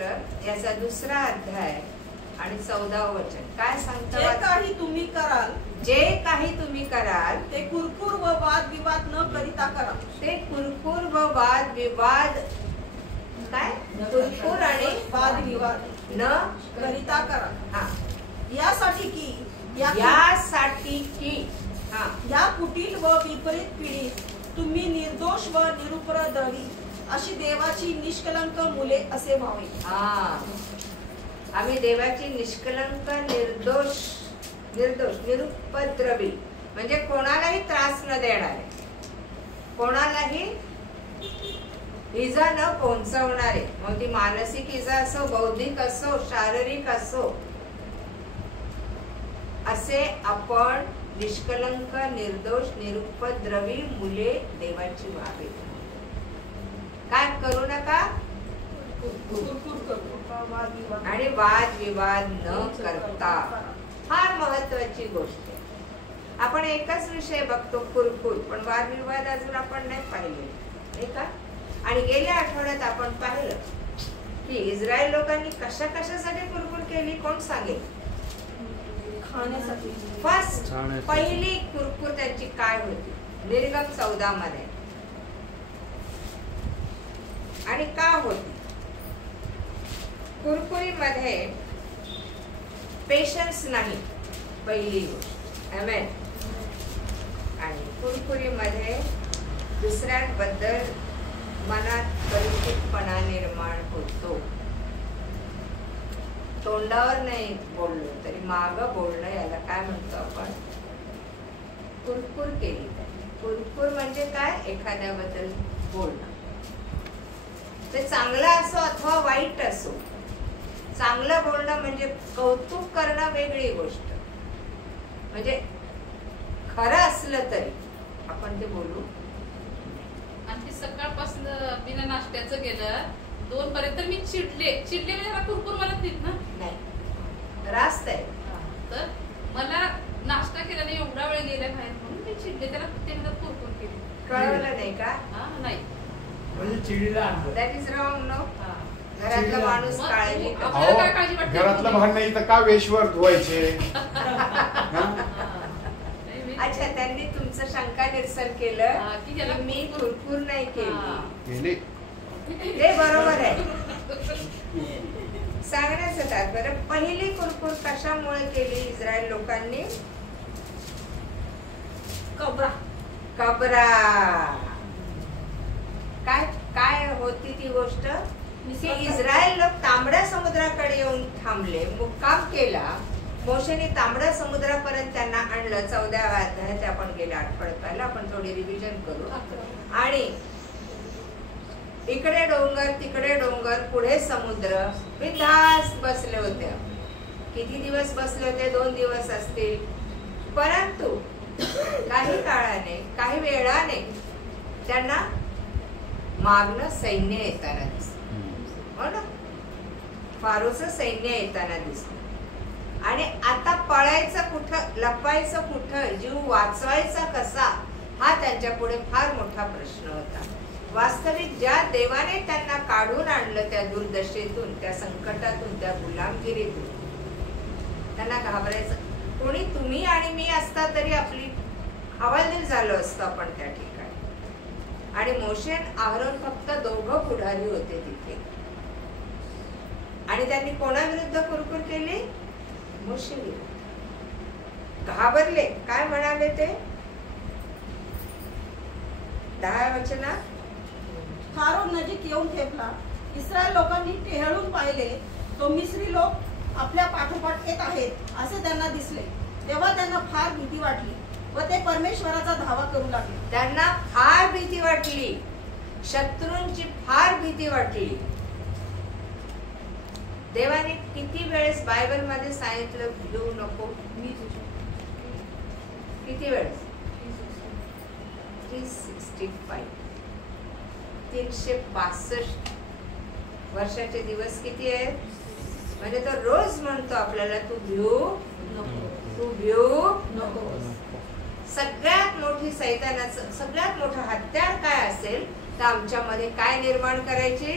पत्र याचा 2रा अध्याय आणि 14वे वचन काय सांगतं? जे काही तुम्ही कराल, जे काही तुम्ही कराल ते कुरकुर व वादविवाद न करिता करा. ते कुरकुर व वाद विवाद काय कुरकुर आणि वादविवाद न करिता करा. हा यासाठी की हा या कुटील व विपरीत पिढीत तुम्ही निर्दोष व निरुपद्रवी अशी देवाची निष्कलंक मुले असे व्हावे. आम्ही देवाची निष्कलंक निर्दोष निरुपद्रवी म्हणजे कोणालाही त्रास न देणारे, कोणालाही इजा न पोहोचवणारे, मग ती मानसिक इजा असो, बौद्धिक असो, शारीरिक असो, असे आपण निष्कलंक निर्दोष निरुपद्रवी मुले देवाची व्हावी. काय करू नका? आणि वाद विवाद न करता. फार महत्वाची गोष्ट आहे. आपण एकच विषय बघतो कुरकुर, पण वाद विवाद अजून आपण नाही पाहिले, नाही का? आणि गेल्या आठवड्यात आपण पाहिलं की इस्रायल लोकांनी कशा कशासाठी कुरकुर केली, कोण सांगेल? खाण्यासाठी. फर्स्ट पहिली कुरकुर त्यांची काय होती? निर्गम 14 मध्ये. आणि का होती? कुरकुरीमध्ये पेशन्स नाही, पहिली गोष्ट. आमेन. आणि कुरकुरीमध्ये दुसऱ्यांबद्दल मनात परिचितपणा निर्माण होतो. तोंडावर नाही बोललो तरी माग बोलणं, याला काय म्हणतो आपण? कुरकुर केली. कुरकुर म्हणजे काय? एखाद्याबद्दल बोलणं, ते चांगलं असो अथवा वाईट असो. चांगलं बोलणं म्हणजे कौतुक करणं वेगळी गोष्ट, म्हणजे खरं असलं तरी आपण ते बोलू. आणि ती सकाळपासून बिना नाश्त्याचं गेलं 2 पर्यंत मी चिडले म्हणजे त्याला कुरकुर म्हणत नाहीत ना. नाही, रास्त आहे. तर मला नाश्ता केला नाही, एवढा वेळ गेला बाहेर म्हणून मी चिडले, त्याला ते म्हणतात कुरकुर केली. कळवलं नाही का? नाही, म्हणजे चिडीला आणलं. That is wrong. नो. घरातला माणूस काळजी आपल्याला काय काळजी वाटते? घरातलं भांडण इथं का वेशवर धुवायचे? अच्छा, त्यांनी तुमचं शंका निरसन केलं की ज्याला मी कुरकुर नाही केली. ते बरोबर आहे. सांगण्याचं तात्पर्य, पहिली कुरकुर कशामुळे केली इस्रायल लोकांनी? कबरा. काय काय होती ती गोष्ट? की इस्रायल लोक तांबड्या समुद्राकडे येऊन थांबले, मुक्काम केला. मोशेने तांबड्या समुद्रापर्यंत त्यांना आणलं. 14व्या अध्यायात आपण गेल्या आठवड्यात पाहिलं. आपण थोडी रिव्हिजन करू. आणि इकडे डोंगर, तिकडे डोंगर, पुढे समुद्र, बिनधास्त बसले होते. किती दिवस बसले होते? 2 दिवस असतील. परंतु काही काळाने, काही वेळाने त्यांना मागणं सैन्य येताना दिसलं. हो ना? फारोचं सैन्य येताना दिसलं. आणि आता पळायचं कुठं, लपवायचं कुठं, जीव वाचवायचा कसा, हा त्यांच्या पुढे फार मोठा प्रश्न होता. वास्तविक ज्या देवाने त्यांना काढून आणलं त्या दुर्दशेतून, त्या संकटातून, त्या गुलामगिरीतून, त्यांना घाबरायचं कोणी तुम्ही आणि मी असता तरी आपली हवालदिल झालो असतो आपण त्या ठिकाणी. आणि मोशे आरोन फक्त 2 पुढारी होते तिथे. आणि त्यांनी कोणाविरुद्ध कुरकुर केली? मोशे विरुद्ध. घाबरले. काय म्हणाले ते? 10व्या वचनात, फारोन नजीक येऊन ठेपला. इस्रायल लोकांनी टेहळून पाहिले, तो मिस्री लोक आपल्या पाठोपाठ येत आहेत असे त्यांना दिसले. तेव्हा त्यांना फार भीती वाटली व ते परमेश्वराचा धावा करू लागले. त्यांना फार भीती वाटली, शत्रूंची फार भीती वाटली. देवाने किती वेळेस बायबल मध्ये सांगितलं भिऊ नको? किती वेळेस? 365. 365 वर्षाचे दिवस किती आहेत? म्हणजे तो रोज म्हणतो आपल्याला, तू भिऊ नको, तू भिऊ नको. सगळ्यात मोठी सैतानाचं सगळ्यात मोठं हत्यार काय असेल तर आमच्यामध्ये काय निर्माण करायची?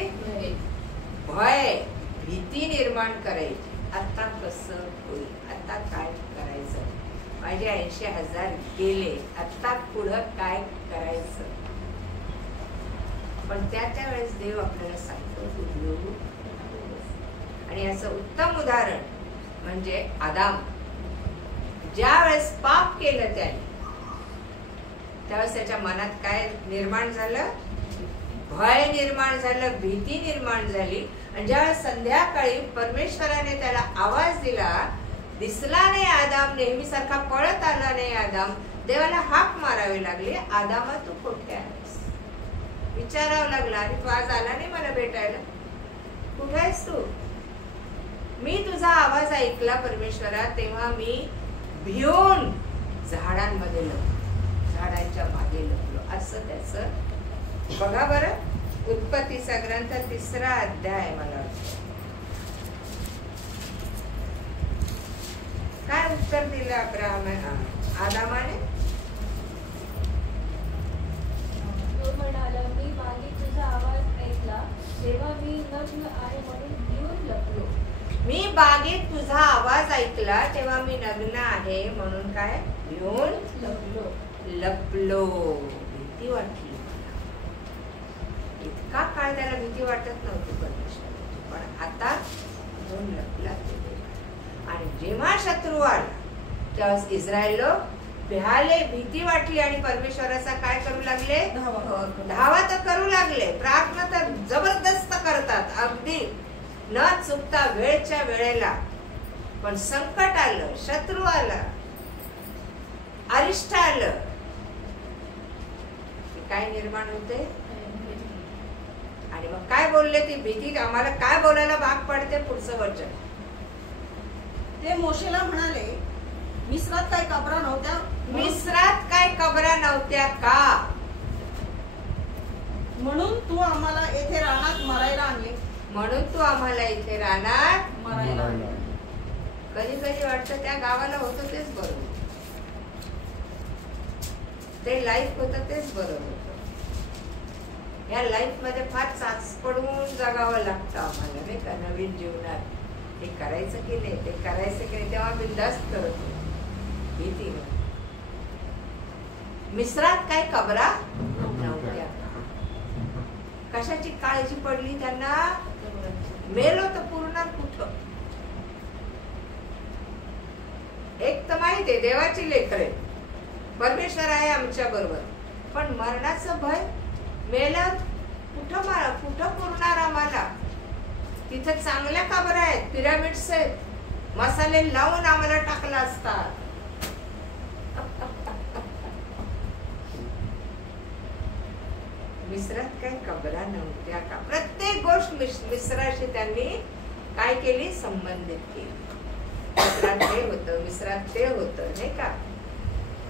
भय. भीती निर्माण करायची. आता कसं होईल, आता काय करायचं, माझे 80,000 गेले, आता पुढं काय करायचं. पण त्या वेळेस देव आपल्याला सांगतो तू. आणि याचं उत्तम उदाहरण म्हणजे आदाम. ज्या वेळेस पाप केलं त्याने, त्यावेळेस त्याच्या मनात काय निर्माण झालं, भय निर्माण झालं, भीती निर्माण झाली. आणि ज्यावेळेस संध्याकाळी परमेश्वराने त्याला आवाज दिला, दिसला नाही आदाम, नेहमीसारखा पळत आला नाही आदाम, देवाला हाक मारावी लागली, आदामा तू कुठे आहेस, विचारावं लागला. आणि तू आज आला नाही मला भेटायला, कुठे आहेस तू. मी तुझा आवाज ऐकला परमेश्वरा, तेव्हा मी भिवून झाडांमध्ये लपलो, झाडांच्या मागे लपलो. असं त्याच बघा बरं. उत्पत्तीचा ग्रंथ 3रा अध्याय. मला काय उत्तर दिलं आदामाने. तो म्हणाला, मी मागे तुझा आवाज ऐकला तेव्हा मी नग्न आहे म्हणून भिवून लपलो. मी बागेत तुझा आवाज ऐकला तेव्हा मी नग्न आहे म्हणून काय भिवून लपलो. भीती वाटली. इतका काळ त्याला भीती वाटत नव्हती परमेश्वराची, पण आता भिवून लपला. आणि जेव्हा शत्रू आला त्यावेळेस इस्रायल लोक भ्याले, भीती वाटली आणि परमेश्वराचा काय करू लागले, धावा तर करू लागले, प्रार्थना तर जबरदस्त करतात अगदी न चुकता वेळच्या वेळेला. पण संकट आलं, शत्रू आला, अरिष्ट आलं, काय निर्माण होते. आणि मग काय बोलले, ती भीती आम्हाला काय बोलायला भाग पडते. पुढचं वचन, ते मोशेला म्हणाले, मिस्रात काय कबरा नव्हत्या, मिस्रात काय कबरा नव्हत्या का, म्हणून तू आम्हाला येथे रानात मरायला आणले. म्हणून तू आम्हाला इथे रानात मरायला आणले. कधी कधी वाटतं त्या गावाला होतं तेच बरोबर, ते लाईफ होतं तेच बरोबर होतं. या लाईफ मध्ये फार चाच पडून जगावं लागतं आम्हाला, नाही का. नवीन जीवनात हे करायचं की नाही, ते करायचं की नाही, तेव्हा बिनधास्त करतो भीती. मिस्रात काय कबरा नव्हत्या. कशाची काळजी पडली त्यांना, मेलो तर पूर्ण कुठं. एक तर माहिती आहे देवाची लेकरे, परमेश्वर आहे आमच्या बरोबर, पण मरणाचं भय, मेलं कुठं पुरणार आम्हाला. तिथं चांगल्या कबरा आहेत, पिरामिड्स आहेत, मसाले लावून आम्हाला टाकला असता. मिस्रात काय कबरा नव्हत्या का. प्रत्येक गोष्ट मिस्राशी त्यांनी काय केली, संबंधित केली. मिस्रात हे होतं, मिस्रात ते होतं, नाही का.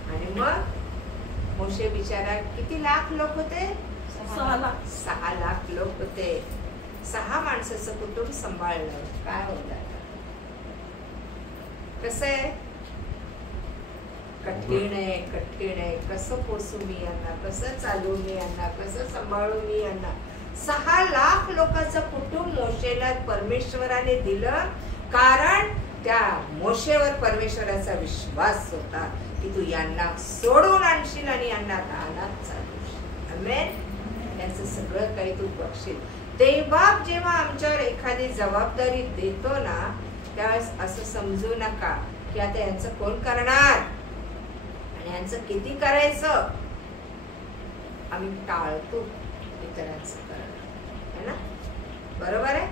आणि मग मोशे बिचारा, किती लाख लोक होते, 6 लाख लोक होते. 6 माणसाचं कुटुंब सांभाळलं. काय होतं, कसं आहे, कठीण आहे, कठीण आहे. कसं पोसू मी यांना, कसं चालू मी यांना, कसं सांभाळू मी यांना. 6 लाख लोकांचं कुटुंब मोशेला परमेश्वराने दिलं, कारण त्या मोशेवर परमेश्वराचा विश्वास होता की तू यांना सोडून आणशील आणि यांना रानात चालवशील. आमेन. त्याचं सगळं काही तू बघशील. तेव्हा जेव्हा आमच्यावर एखादी जबाबदारी देतो ना, त्यावेळेस असं समजू नका की आता यांचं कोण करणार आणि यांचं किती करायचं. आम्ही टाळतो इतरांचं करणं, है ना. बरोबर आहे.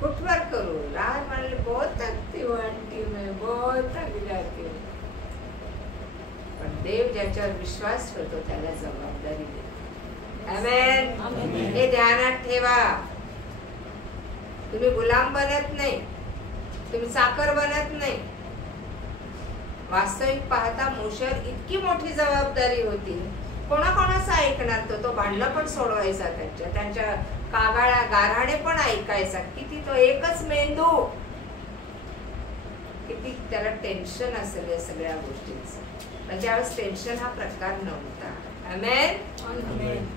कुठवर करू, राज म्हणले बहुत थकती हूँ आंटी, मैं बहुत थक जाती हूँ. पण देव ज्याच्यावर विश्वास ठेवतो त्याला जबाबदारी देतो. आमेन. हे ध्यानात ठेवा. तुम्ही गुलाम बनत नाही, तुम्ही चाकर बनत नाही. वास्तविक पाहता मोशेवर इतकी मोठी जबाबदारी होती, कोणाकोणाचं ऐकणार तो भांडणं पण सोडवायचा, त्यांच्या कागाळ्या गाऱ्हाणे पण ऐकायचा. किती तो एकच मेंदू, किती त्याला टेन्शन असेल या सगळ्या गोष्टींचं. पण त्यावेळेस टेन्शन हा प्रकार नव्हता. आमेन.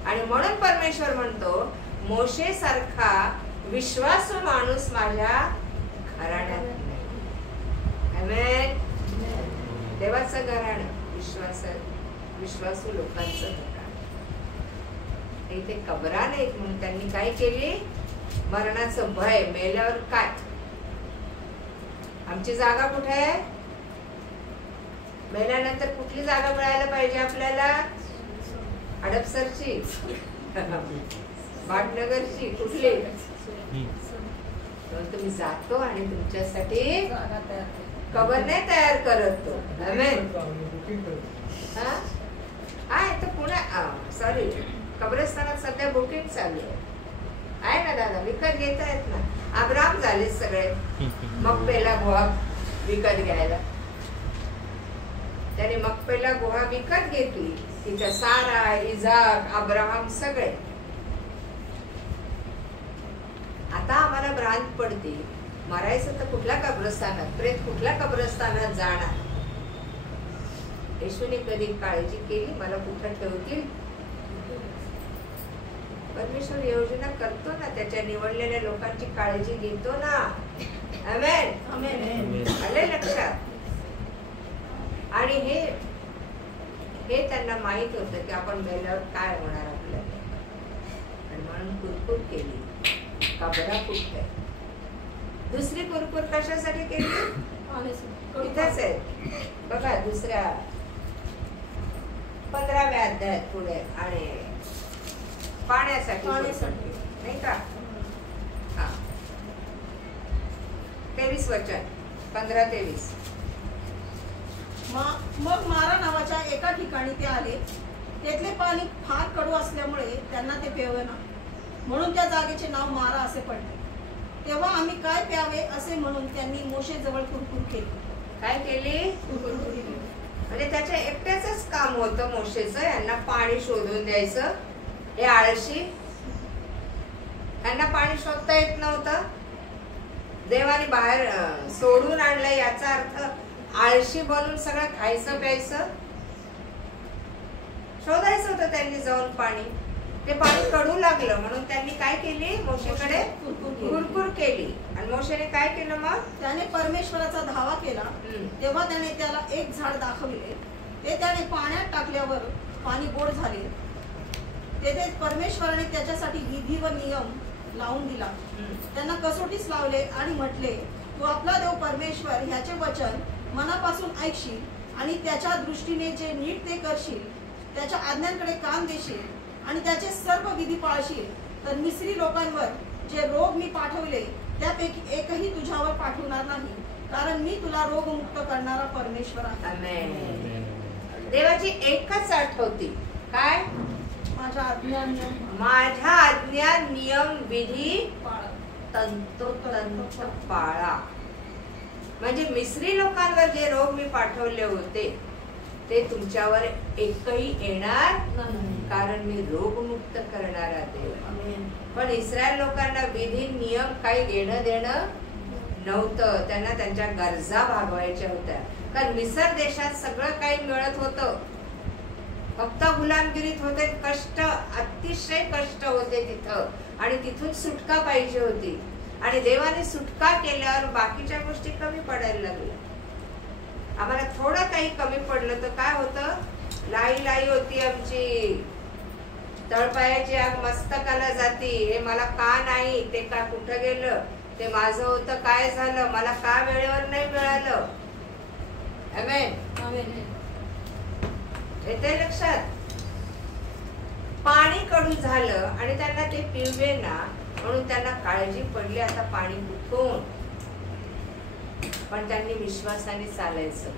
आणि म्हणून परमेश्वर म्हणतो मोशे सारखा विश्वासू माणूस माझ्या घराण्यात नाही. आमेन. देवाचं घराणं विश्वासू लोकांचं घराणं. इथे कबरा नाहीत म्हणून त्यांनी काय केली? मरणाचं भय, मेल्यावर काय? आमची जागा कुठे आहे? मेल्यानंतर कुठली जागा मिळायला पाहिजे आपल्याला? हडपसरची, भाटनगरची, कुठली? तुम्ही जातो आणि तुमच्यासाठी जागा तयार केली. कबर नाही तयार करत तो. आमेन. तर पुन्हा सॉरी, कब्रस्तानात सध्या बुकिंग चालू आहे ना दादा. विकत घेता येत ना. अब्राम झाले सगळे मकपेला गुहा विकत घ्यायला. त्याने मकपेला गुहा विकत घेतली. तिच्या सारा, इजाक, अब्राहम सगळे. आता आम्हाला भ्रांत पडते, मरायचं तर कुठल्या कब्रस्तानात, प्रेत कुठल्या कब्रस्तानात जाणार? येशूने कधी काळजी केली मला कुठं ठेवतील? परमेश्वर योजना करतो ना, त्याच्या निवडलेल्या लोकांची काळजी घेतो ना. आमेन. आमेन. आले लक्षात? आणि हे त्यांना माहित होतं की आपण मेल्यावर काय होणार आपल्याला, आणि म्हणून कुरकुर केली. कबरा कुठे? दुसरी कुरकुर कशासाठी केली? इथेच आहे बघा, दुसऱ्या 15व्या अध्यायात पुढे. आणि पाण्यासाठी नाही का? 23 वचन, 15-23. मग मारा नावाच्या एका ठिकाणी ते आले. तेथले पाणी फार कडू असल्यामुळे त्यांना ते प्यावेना, म्हणून त्या जागेचे नाव मारा असे पडले. तेव्हा आम्ही काय प्यावे असे म्हणून त्यांनी मोशे जवळ कुरकुर केली. काय केली? म्हणजे त्याच्या एकट्याच काम होतं मोशेचं. यांना पाणी शोधून द्यायचं. हे आळशी, यांना पाणी शोधता येत नव्हतं. देवाने बाहेर सोडून आणलं, याचा अर्थ आळशी बनून सगळं खायचं प्यायचं. शोधायचं होतं त्यांनी जाऊन पाणी. ते पाणी कडू लागलं म्हणून त्यांनी काय केली? मोशेकडे कुरकुर केली. आणि मोशेने काय केलं? मग त्याने परमेश्वराचा धावा केला. तेव्हा त्याने त्याला एक झाड दाखविले. ते त्याने पाण्यात टाकल्यावर पाणी गोड झाले. तेथे परमेश्वराने त्याच्यासाठी विधी व नियम लावून दिला. त्यांना कसोटीस लावले आणि म्हटले, तू आपला देव परमेश्वर ह्याचे वचन मनापासून ऐकशील आणि त्याच्या दृष्टीने जे नीट ते करशील, त्याच्या आज्ञांकडे कान देशील आणि त्याचे सर्व विधी पाळशील, तर मिस्री लोकांवर जे रोग मी पाठवले त्यापैकी एकही तुझ्यावर पाठवणार नाही, कारण मी तुला रोगमुक्त करणारा परमेश्वर आहे. आमेन. देवाची एकच अट होती, काय? माझ्या आज्ञा नियम विधी तंतोतंत पाळा. म्हणजे मिस्री लोकांवर जे रोग मी पाठवले होते ते तुमच्यावर एकही येणार नाही, कारण मी रोगमुक्त करणारा देव. पण इस्रायल लोकांना विधी नियम काही घेणं देणं नव्हतं. त्यांना त्यांच्या गरजा भागवायच्या होत्या. कारण मिसर देशात सगळं काही मिळत होतं, फक्त गुलामगिरीत होते. कष्ट, अतिशय कष्ट होते तिथं, आणि तिथून सुटका पाहिजे होती. आणि देवाने सुटका केल्यावर बाकीच्या गोष्टी कमी पडायला लागल्या. आम्हाला थोडं काही कमी पडलं तर काय होतं? लाई होती आमची, तळपायाची आग मस्तकाला जाती. हे मला का नाही, ते का कुठं गेलं, ते माझं होतं काय झालं, मला का वेळेवर नाही मिळालं. आमेन. येते लक्षात? पाणी कडू झालं आणि त्यांना ते पिवे ना, म्हणून त्यांना काळजी पडली, आता पाणी कुठून? पण त्यांनी विश्वासाने चालायचं.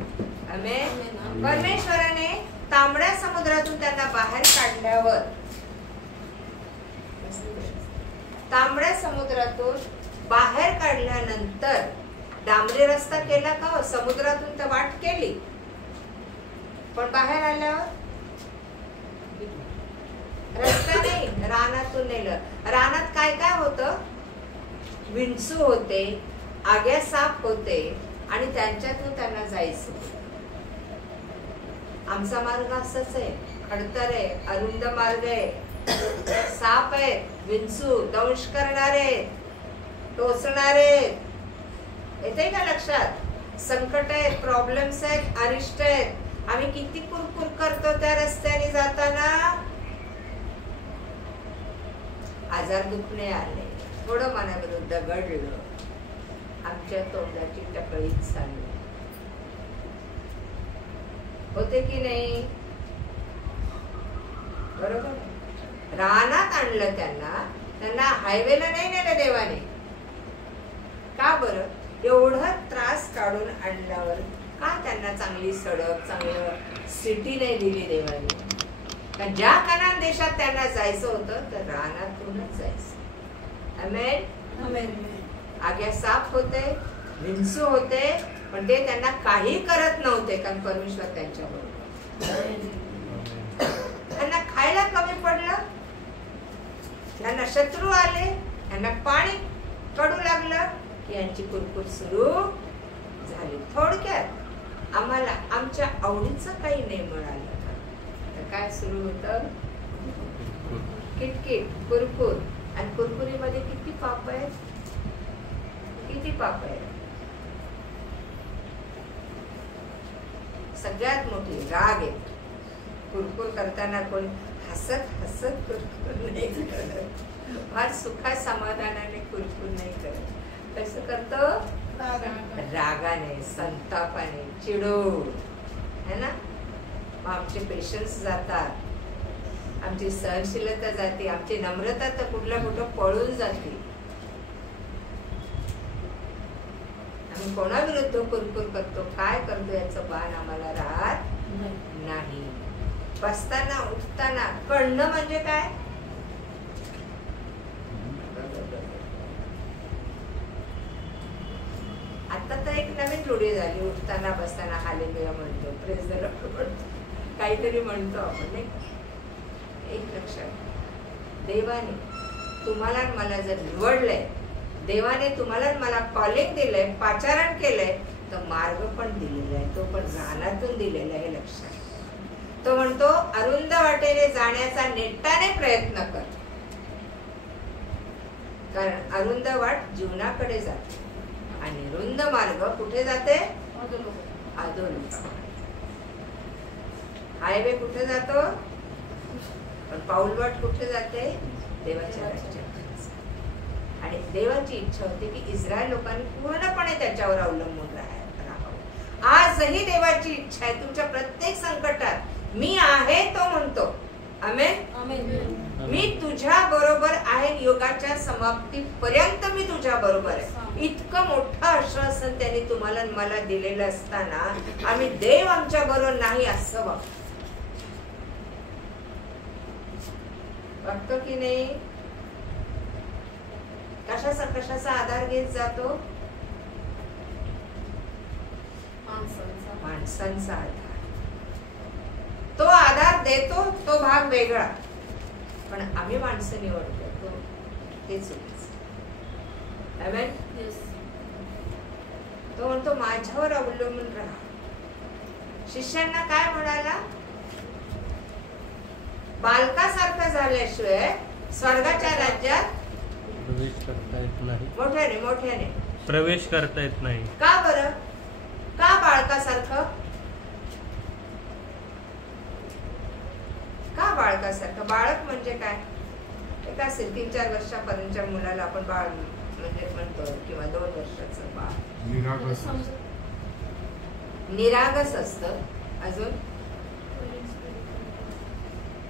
आमेन. परमेश्वराने तांबड्या समुद्रातून त्यांना बाहेर काढल्यावर, तांबड्या समुद्रातून बाहेर काढल्यानंतर डांबरी रस्ता केला का? समुद्रातून तर वाट केली, पण बाहेर आल्यावर रस्ता नाही, रानातून नेलं. रानात काय काय होतं? विंचू होते, आग्या साप होते, आणि त्यांच्यातून त्यांना जायचं. आमचा मार्ग असाच आहे, खडतर आहे, अरुंद मार्ग आहे, साप आहेत, विंचू, दंश करणारे, टोचणारे. येते का लक्षात? संकट आहेत, प्रॉब्लेम्स आहेत, अरिष्ट आहेत. आम्ही किती कुरकुर करतो त्या रस्त्याने जाताना. आजार दुखणे आले, थोडं मनाविरुद्ध घडलं, आमच्या तोंडाची टकळीच चालली. होते की नाही? बरोबर. रानात आणलं त्यांना हायवेला नाही नेलं देवाने. का बरं? एवढं त्रास काढून आणल्यावर का त्यांना चांगली सडक, चांगलं सिटी नाही दिली देवाने? कारण ज्या कनान देशात त्यांना जायचं होतं तर रानातूनच जायचं. आमेन. आमेन. आग्या साफ होते, विंचू होते, पण ते त्यांना काही करत नव्हते कारण परमेश्वर त्यांच्याबरोबर. त्यांना खायला कमी पडलं, त्यांना शत्रू आले, त्यांना पाणी कडू लागलं की यांची कुरकुर सुरू झाली. थोडक्यात आम्हाला आमच्या आवडीचं काही नाही मिळालं तर काय सुरू होतं? किटकिट, कुरकुर. आणि कुरकुरीमध्ये किती पाप आहेत, किती पाप आहेत. सगळ्यात मोठी राग आहे. कुरकुर करताना कोणी हसत हसत कुरकुर नाही करत, फार सुखा समाधानाने कुरकुर नाही करत. कसं करतो? रागाने, संतापाने, चिडून, है ना? मग आमचे पेशन्स जातात, आमची सहनशीलता जाते, आमची नम्रता तर कुठल्या कुठं पळून जाते. आम्ही कोणाविरुद्ध कुरकुर करतो, काय करतो याचं भान आम्हाला राहत नाही. बसताना, उठताना कळणं म्हणजे काय? आता तर एक नवीन रूढी झाली, उठताना बसताना हालेलुया म्हणतो, प्रेज द लॉर्ड म्हणतो, काहीतरी म्हणतो आपण. एक लक्षात, देवाने तुम्हाला मला जर निवडलंय, देवाने तुम्हाला मला कॉलिंग दिलंय, पाचारण केलंय, तर मार्ग पण दिलेला आहे, तो पण रानातून दिलेला आहे. लक्षात. तो म्हणतो अरुंद वाटेने जाण्याचा नेटाने प्रयत्न कर, कारण अरुंद वाट जीवनाकडे जाते आणि रुंद मार्ग कुठे जाते? अधोलोक. हायवे कुठे जातो? पण पाऊलवाट कुठे जाते? देवाच्या राज्यात. आणि देवाची इच्छा होती की इस्रायल लोकांनी पूर्णपणे त्याच्यावर अवलंबून राहावं. आजही देवाची इच्छा आहे तुमच्या प्रत्येक संकटात मी आहे तो म्हणतो. आमेन. मी तुझ्या बरोबर आहे, युगाच्या समाप्तीपर्यंत मी तुझ्या बरोबर आहे. इतकं मोठं आश्वासन त्यांनी तुम्हाला मला दिलेलं असताना आम्ही देव आमच्या बरोबर नाही असं वागतो की नाही? कशाचा आधार घेत जातो? माणसांचा आधार. तो आधार देतो, तो भाग वेगळा, पण आम्ही माणसं निवडतो ते चुकीचं. आमेन. तो म्हणतो माझ्यावर अवलंबून राहा. शिष्यांना काय म्हणाला? बालकासारखं झाल्याशिवाय स्वर्गाच्या राज्यात प्रवेश करता येत नाही. मोठ्याने प्रवेश करता येत नाही. का बरं? का बाळकासारखं? का बाळकासारखं? बाळक म्हणजे काय? एक असेल 3-4 वर्षापर्यंतच्या मुलाला आपण बाळ म्हणजे म्हणतो, किंवा 2 वर्षाचं बाळ निरागस असतं. अजून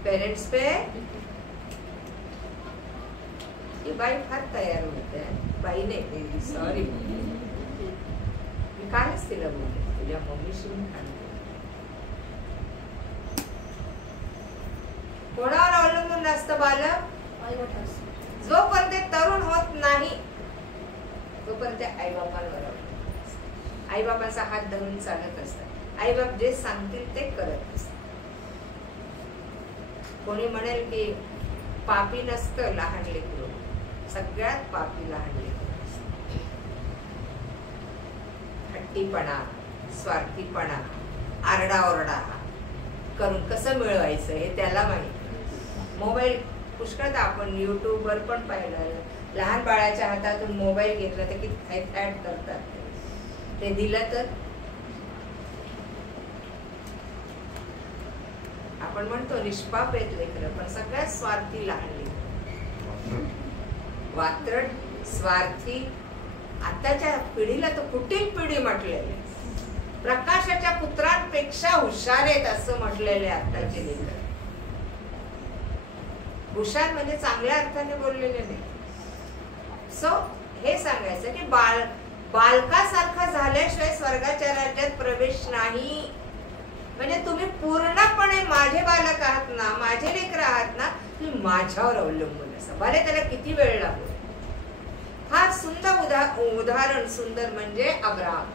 पेरेंट्स पे ही बाई फार तयार होते. बाई नाही, सॉरी, मी कालच तिला बोलले, तुझ्या मम्मीशी मी काल कोणावर अवलंबून नसतं बालक? जोपर्यंत ते तरुण होत नाही तोपर्यंत आई बापांवर अवलंबून. आई बापांचा हात धरून चालत असतात. आई बाप जे सांगतील ते करत असतात. कोणी म्हणेल की पापी नसतं लहान लेकरू, सगळ्यात पापी लहान लेकरू. हट्टीपणा, स्वार्थीपणा, आरडाओरडा करून कसं मिळवायचं हे त्याला माहिती. मोबाईल पुष्कळ आपण युट्यूब वर पण पाहिलं, लहान बाळाच्या हातातून मोबाईल घेतला तर किती ऍड करतात ते दिलं तर आपण म्हणतो निष्पाप आहेत लेकरं, पण सगळ्यात स्वार्थी लहान लेकरं, वात्रट, स्वार्थी. आताच्या पिढीला तर कुठील पिढी म्हटलेली, प्रकाशाच्या पुत्रांपेक्षा हुशार आहेत असं म्हटलेले आताचे लेकर. हुशार म्हणजे चांगल्या अर्थाने बोललेले नाही. सो हे सांगायचं की बालकासारखं झाल्याशिवाय स्वर्गाच्या राज्यात प्रवेश नाही. म्हणजे तुम्ही पूर्णपणे माझे बालक आहात ना, माझे लेकर आहात ना, तुम्ही माझ्यावर अवलंबून असा. भले त्याला किती वेळ लागतो. फार सुंदर उदाहरण सुंदर म्हणजे अब्राहम.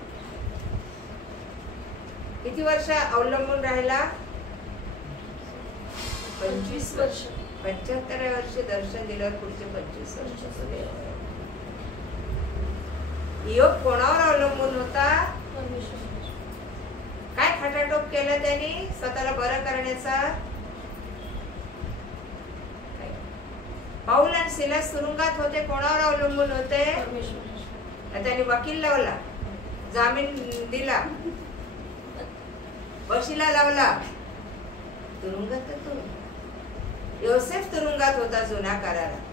किती वर्ष अवलंबून राहिला? 25 वर्ष. 75 वर्षी दर्शन दिल्यावर पुढचे 25 वर्ष. योग कोणावर अवलंबून होता? काय खटाटोप केलं त्यांनी स्वतःला बरं करण्याचा? पाऊल आणि सिलास तुरुंगात होते, कोणावर अवलंबून होते? त्यांनी वकील लावला, जामीन दिला, वशिला लावला, तुरुंगात. योसेफ तुरुंगात होता जुन्या करारात.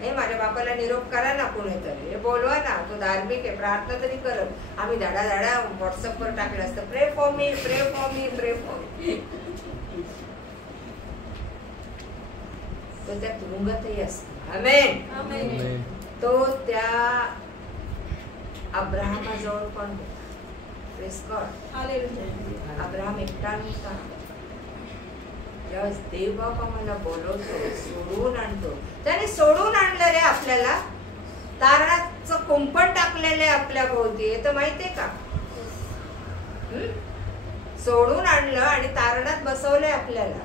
हे माझ्या बापाला निरोप करा ना, कुणीतरी बोलवा ना, तो धार्मिक आहे, प्रार्थना तरी करत. आम्ही धडा व्हॉट्सअप वर टाकलं असतं, प्रे फॉर मी, प्रे फॉर मी, प्रे फॉर मी. तो त्या तुरुंगातही असतो. आमेन. तो त्या अब्राहमाजवळ पण होता. Praise God. अब्राहम एकटा नव्हता. ज्यावेळेस देव बाबा मला बोलवतो, सोडून आणतो, त्याने सोडून आणलं रे आपल्याला. तारणाचं कुंपण टाकलेले आपल्या भोवती, हे तर माहितीये का? सोडून आणलं आणि तारणात बसवलंय आपल्याला.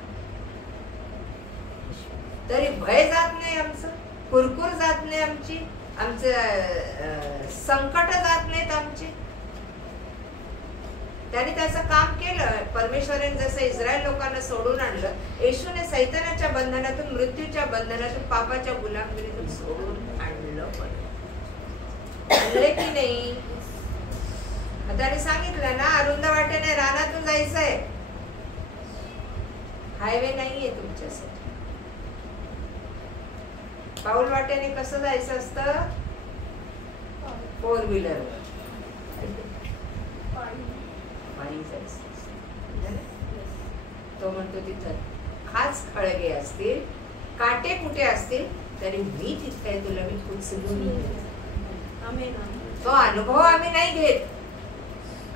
तरी भय जात नाही आमचं, कुरकुर जात नाही आमची, आमचं संकट जात नाहीत आमची. त्याने त्याचं काम केलं. परमेश्वराने जसं इस्रायल लोकांना सोडून आणलं, येशूने सैतानाच्या बंधनातून, मृत्यूच्या बंधनातून, पापाच्या गुलामगिरीतून सोडून आणलं. पण आणले की नाही? त्याने सांगितलं ना, अरुंद वाटेने रानातून जायचंय, हायवे नाहीये तुमच्यासाठी. पाऊल वाटेने कसं जायचं असतं? 4 व्हीलर. तो म्हणतो तिथं खास खळगे असतील, काटे कुठे असतील, तरी मी तिथे तुला मी उचलून घेईन. तो अनुभव आम्ही नाही घेत.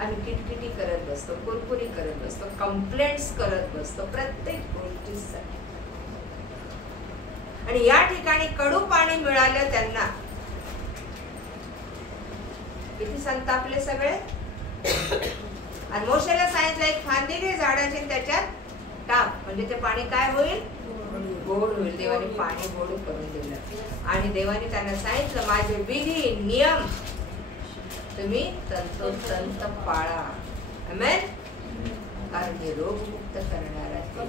आम्ही किटकिटी करत बसतो, कुरकुरी करत बसतो, कंप्लेंट्स करत बसतो प्रत्येक गोष्टीसाठी. आणि या ठिकाणी कडू पाणी मिळालं त्यांना, किती संतापले सगळे. आणि मोशेला सांगितलं, एक फांदी घे झाडाची, त्याच्यात टाक, म्हणजे ते पाणी काय होईल? गोड होईल. देवाने पाणी गोड करून दिलं. आणि देवाने त्यांना सांगितलं, माझे विधी नियम तुम्ही तंतोतंत पाळा. आमेन. कारण हे रोगमुक्त करणारा ते.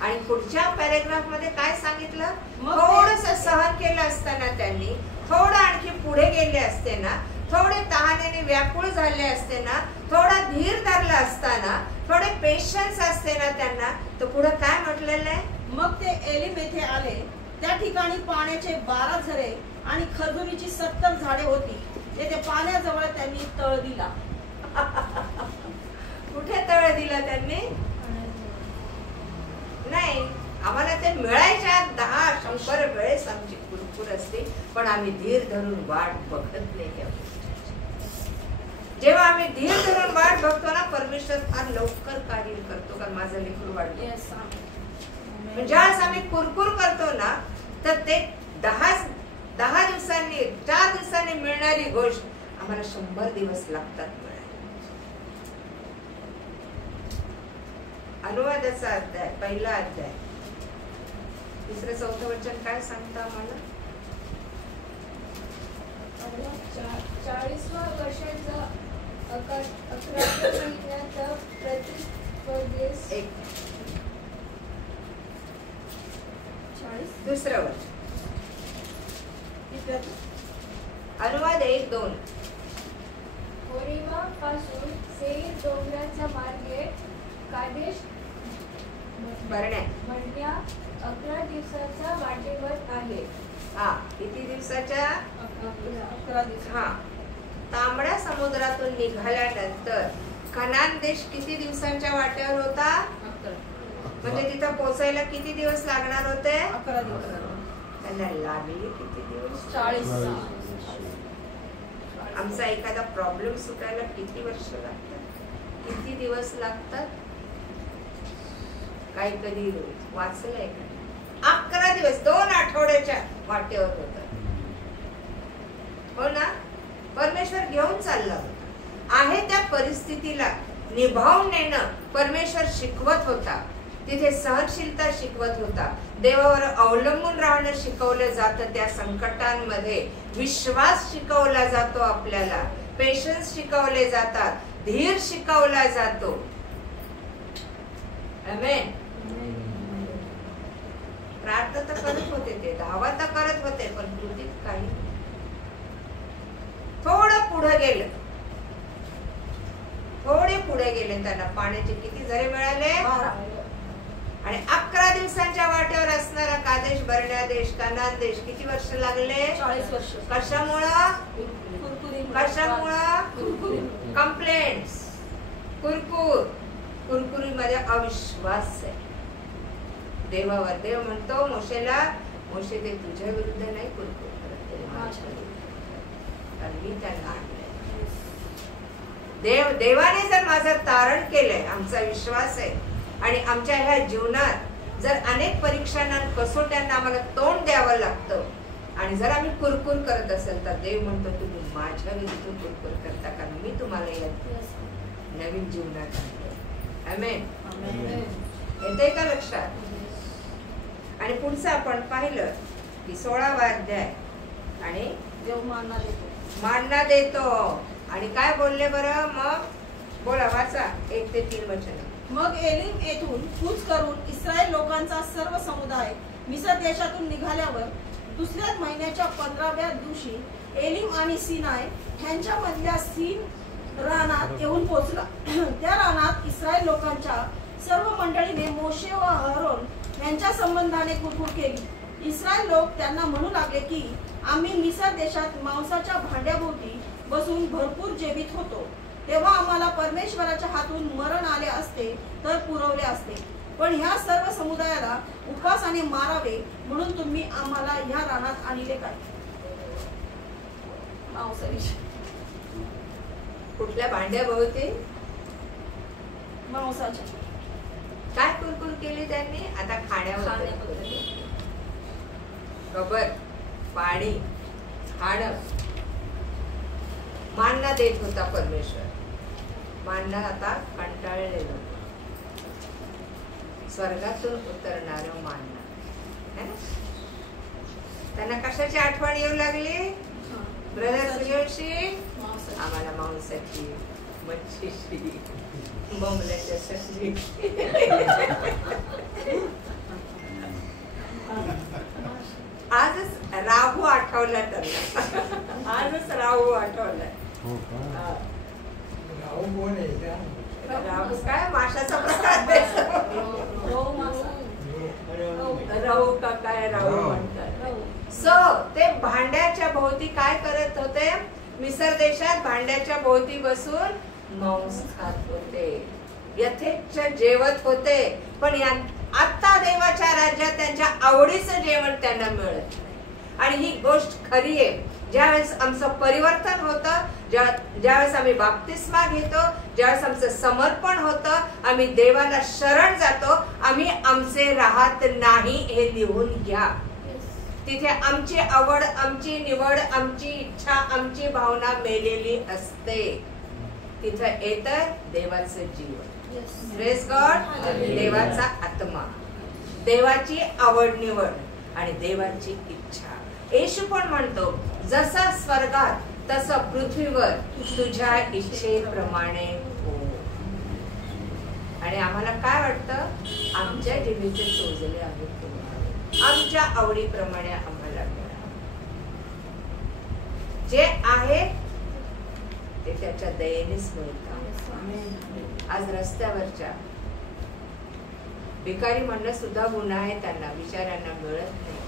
आणि पुढच्या पॅरेग्राफ मध्ये काय सांगितलं? थोडस सहन केलं असताना त्यांनी, थोडं आणखी पुढे गेले असते ना, थोडे तहानेने व्याकुळ झाले असते ना, थोडा धीर धरला असताना, थोडे पेशन्स असते ना त्यांना, तर पुढे काय म्हटलेलं आहे? मग ते एलिम येथे आले. त्या ठिकाणी पाण्याचे 12 झरे आणि खजुरीची 70 झाडे होती. तेथे पाण्याजवळ त्यांनी तळ दिला. कुठे तळ दिला त्यांनी? नाही, आम्हाला ते मिळायच्या 10-100 वेळेस आमची कुरकुर असते, पण आम्ही धीर धरून वाट बघत नाही. त्या जेव्हा आम्ही धीर धरून वाट बघतो ना, परमेश्वर फार लवकर कार्य करतो. कारण माझं लेकरू वाढतो. ज्यावेळेस आम्ही कुरकुर करतो ना, तर ते 10 दिवसांनी, 4 दिवसांनी मिळणारी गोष्ट आम्हाला 100 दिवस लागतात मिळायला. अनुवादाचा अध्याय, पहिला अध्याय, 3-4 वचन काय सांगता आम्हाला? 40व्या वर्षाचा 11व्या महिन्यात दुसरं वर्ष अनुवाद 1-2. होरेबा पासून सेईर डोंगराच्या मार्गे कादेश म्हणण्या 11 दिवसाच्या वाटेवर आहे. हा, किती दिवसाच्या? 11 दिवस. हा. तांबड्या समुद्रातून निघाल्यानंतर कनान देश किती दिवसांच्या वाटेवर होता? म्हणजे तिथं पोहोचायला किती दिवस लागणार होते? 11 दिवस. त्यांना लागले किती दिवस? 40. आमचा एखादा प्रॉब्लेम सुटायला किती वर्ष लागतात? किती दिवस लागतात? काही कधी वाचलंय का? 11 दिवस, 2 आठवड्याच्या वाटेवर होत. हो ना? परमेश्वर घेऊन चालला होता. आहे त्या परिस्थितीला निभावून नेणं परमेश्वर शिकवत होता. तिथे सहनशीलता शिकवत होता. देवावर अवलंबून राहणं शिकवलं जातं. त्या संकटांमध्ये विश्वास शिकवला जातो. आपल्याला पेशन्स शिकवले जातात. धीर शिकवला जातो. आमेन. प्रार्थना तर करत होते, ते धावा तर करत होते, पण कृतीत काही. थोडं पुढे गेलं, थोडे पुढे गेले. त्यांना पाण्याचे किती झरे मिळाले? 12. आणि 11 दिवसांच्या वाटेवर असणारा कादेश बर्न्या देश, कनान देश किती वर्ष लागले? 40 वर्ष. कशामुळं? कुरकुरीत. कशामुळं? कंप्लेंट्स, कुरकुरीमध्ये अविश्वास आहे देवावर. देव म्हणतो मोशेला, मोशे ते तुझ्या विरुद्ध नाही कुरकुर करत, ते माझ्या विरुद्ध, कारण मी त्यांना आणलंय. देवाने जर माझं तारण केलंय, आमचा विश्वास आहे. आणि आमच्या ह्या जीवनात जर अनेक परीक्षांना, कसोट्यांना आम्हाला तोंड द्यावं लागतं, आणि जर आम्ही कुरकुर करत असेल तर देव म्हणतो तुम्ही माझ्या विरुद्ध कुरकुर करता, कारण मी तुम्हाला या नवीन जीवनात आणलंय. आमेन. येते का लक्षात? आणि पुढचं आपण पाहिलं की 16वा अध्याय. आणि देव मानना देतो. आणि काय बोलले बरं? मग बोला, वाचा 1 ते 3 वचन. मग एलिम येथून कूच करून इस्रायल लोकांचा सर्व समुदाय मिस्र देशातून निघाल्यावर दुसऱ्याच महिन्याच्या 15व्या दिवशी एलिम आणि सिनाय ह्यांच्या मधल्या सीन रानात येऊन पोहोचला. त्या रानात इस्रायल लोकांच्या सर्व मंडळीने मोशे व अहरोन यांच्या संबंधाने कुरकुर केली. इस्रायल लोक त्यांना म्हणू लागले की आम्ही मिस्र देशात मांसाच्या भांड्याभोवती बसून भरपूर जेवीत होतो, तेव्हा आम्हाला परमेश्वराच्या हातून मरण आले असते तर पुरवले असते. पण ह्या सर्व समुदायाला उपासाने मारावे म्हणून तुम्ही आम्हाला ह्या रानात आणले काय? मांसाविषयी. कुठल्या भांड्याभोवती? मांसाच्या. काय कुरकुर केली त्यांनी? आता खाण्यावर. खबर, पाणी, खाणं. मानना देत होता परमेश्वर. मानना आता कंटाळलेलं, स्वर्गातून उतरणारं मानना. त्यांना कशाची आठवण येऊ लागली? ब्रदर्सची, आम्हाला मांसाची, मच्छीची, बोंबल्याच्या सशी. आजच राहू आठवला त्यांना. आजच राहू आठवलाय. राहू काय? माशाचा प्रकार. राहू का काय? राहू म्हणतात. सो ते भांड्याच्या भोवती काय करत होते? मिस्र देशात भांड्याच्या भोवती बसून मांस खात होते, यथेच्छ जेवत होते. पण आता देवाच्या राज्यात त्यांच्या आवडीचं जेवण त्यांना मिळत नाही. आणि ही गोष्ट खरी आहे. ज्यावेळेस आमचं परिवर्तन होतं, ज्यावेळेस आम्ही बाप्तिस्मा घेतो, ज्यावेळेस आमचं समर्पण होतं, आम्ही देवाला शरण जातो, आम्ही आमचे राहत नाही हे लिहून घ्या. तिथे आमची आवड, आमची निवड, आमची इच्छा, आमची भावना मेलेली असते. तिथं येतं देवाचं जीवन. Praise God. देवाचा आत्मा, देवाची आवड निवड आणि देवाची इच्छा. येशू पण म्हणतो जसा स्वर्गात तसं पृथ्वीवर तुझ्या इच्छेप्रमाणे हो. आणि आम्हाला काय वाटतं? आमच्या जिभेचे चोचले आहेत, आमच्या आवडीप्रमाणे आम्हाला मिळावं. जे आहे ते त्याच्या दयेनेच मिळतात. आज रस्त्यावरच्या भिकारी म्हणणं सुद्धा गुन्हा आहे, त्यांना बिचाऱ्यांना मिळत नाही.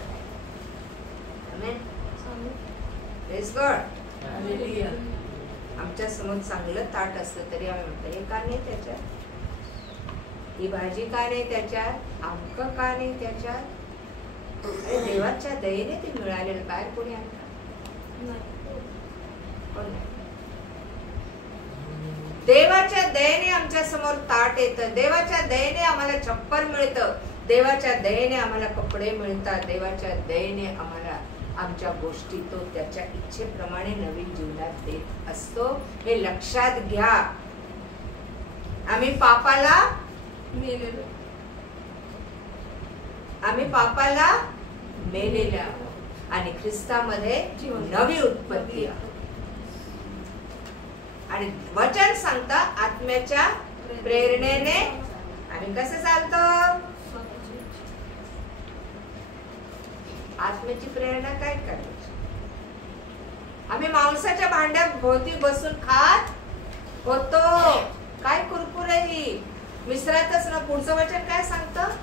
आमेन. Praise God. आमच्या समोर चांगलं ताट असलं तरी आम्ही म्हणतो हे का नाही त्याच्यात, ही भाजी का नाही त्याच्यात, आमक का नाही त्याच्यात. अरे देवाच्या दयेने ते मिळालेलं, काय कोणी आणलं? कोण नाही. देवाच्या दयेने आमच्या समोर ताट येतं, देवाच्या दयेने आम्हाला छप्पर मिळतं, देवाच्या दयेने आम्हाला कपडे मिळतात, देवाच्या दयेने आम्हाला आमच्या गोष्टी तो त्याच्या इच्छेप्रमाणे नवीन जीवनात देत असतो. हे लक्षात घ्या. आम्ही पापाला मेलेलो, आम्ही पापाला मेलेले आहोत आणि ख्रिस्तामध्ये नवी उत्पत्ती आहोत. आणि वचन सांगता आत्म्याच्या प्रेरणेने आम्ही कसं चालतो. आत्म्याची प्रेरणा काय करायची. आम्ही मांसाच्या भांड्यात भोवती बसून खात होतो. काय कुरकुर ही मिसळतच ना. पुढचं वचन काय सांगतं.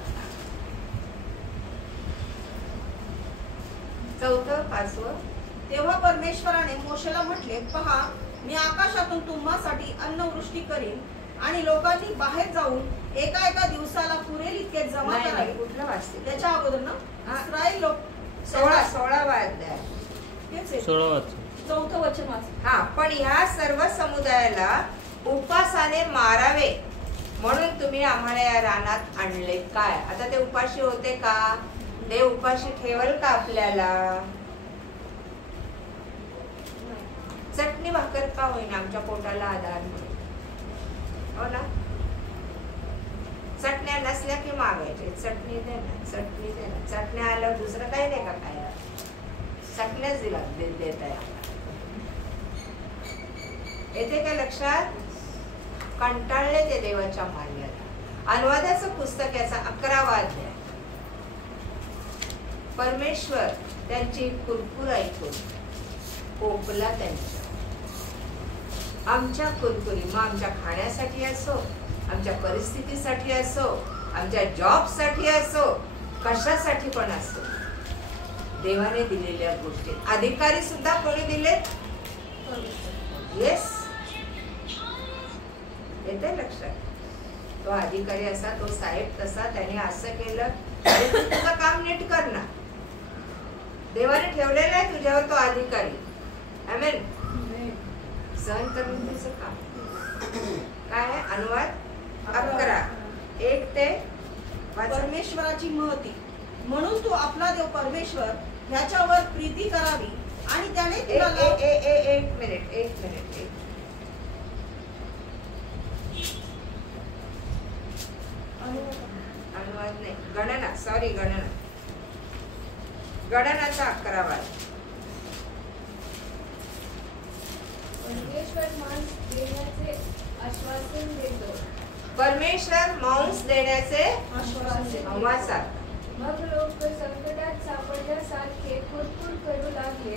4, 5. तेव्हा परमेश्वराने मोशेला म्हटले, पहा मी आकाशातून तुम्हासाठी अन्नवृष्टी करीन आणि लोकांनी बाहेर जाऊन एका एका दिवसाला पुरेल इतके जमा करावे. कुठलं वाचते त्याच्या अगोदर ना इस्रायल लोक 16 वाद्य. तेच आहे. 16 वाच. 4थं वचन वाच. हा, पण ह्या सर्व समुदायाला उपासाने मारावे म्हणून तुम्ही आम्हाला या रानात आणले काय. आता ते उपाशी होते का. ते उपाशी ठेवल का आपल्याला. चटणी भाकर का होईना आमच्या पोटाला आधार मिळेल. हो ना. चटण्या नसल्या की मागायचे, चटणी दे ना, चटणी दे ना. चटण्या आल्यावर दुसरं काही नाही का खायला. चटण्याच दिला देत आहे. येते का लक्षात. कंटाळले ते देवाच्या मार्गाला. अनुवादाचं पुस्तक याचा 11वा अध्याय. परमेश्वर त्यांची कुरकुर ऐकून कोपला त्यांच्या. आमच्या कुरकुरी मग आमच्या खाण्यासाठी असो, आमच्या परिस्थितीसाठी असो, आमच्या जॉब साठी असो, कशासाठी पण असो, देवाने दिलेल्या गोष्टी. अधिकारी सुद्धा कोणी दिले. येस. येते लक्षात. तो अधिकारी असा, तो साहेब तसा, त्याने असं केलं आणि तू तुझं काम नीट कर ना. देवाने ठेवलेला आहे तुझ्यावर तो अधिकारी. आमेन. सहन करून तुझं काम काय आहे. अनुवाद 11, 1 ते 5. परमेश्वराची महती म्हणून तू आपला देव परमेश्वर ह्याच्यावर प्रीती करावी आणि त्याने तुला एक मिनिट. अनुवाद नाही, गणना. सॉरी, गणनाचा 11वा. परमेश्वर मांस देण्याचे आश्वासन देतो. परमेश्वर मांस देण्याचे आश्वासन वाचा. मग लोक संकटात सापडल्यासारखे कुरकुर करू लागले.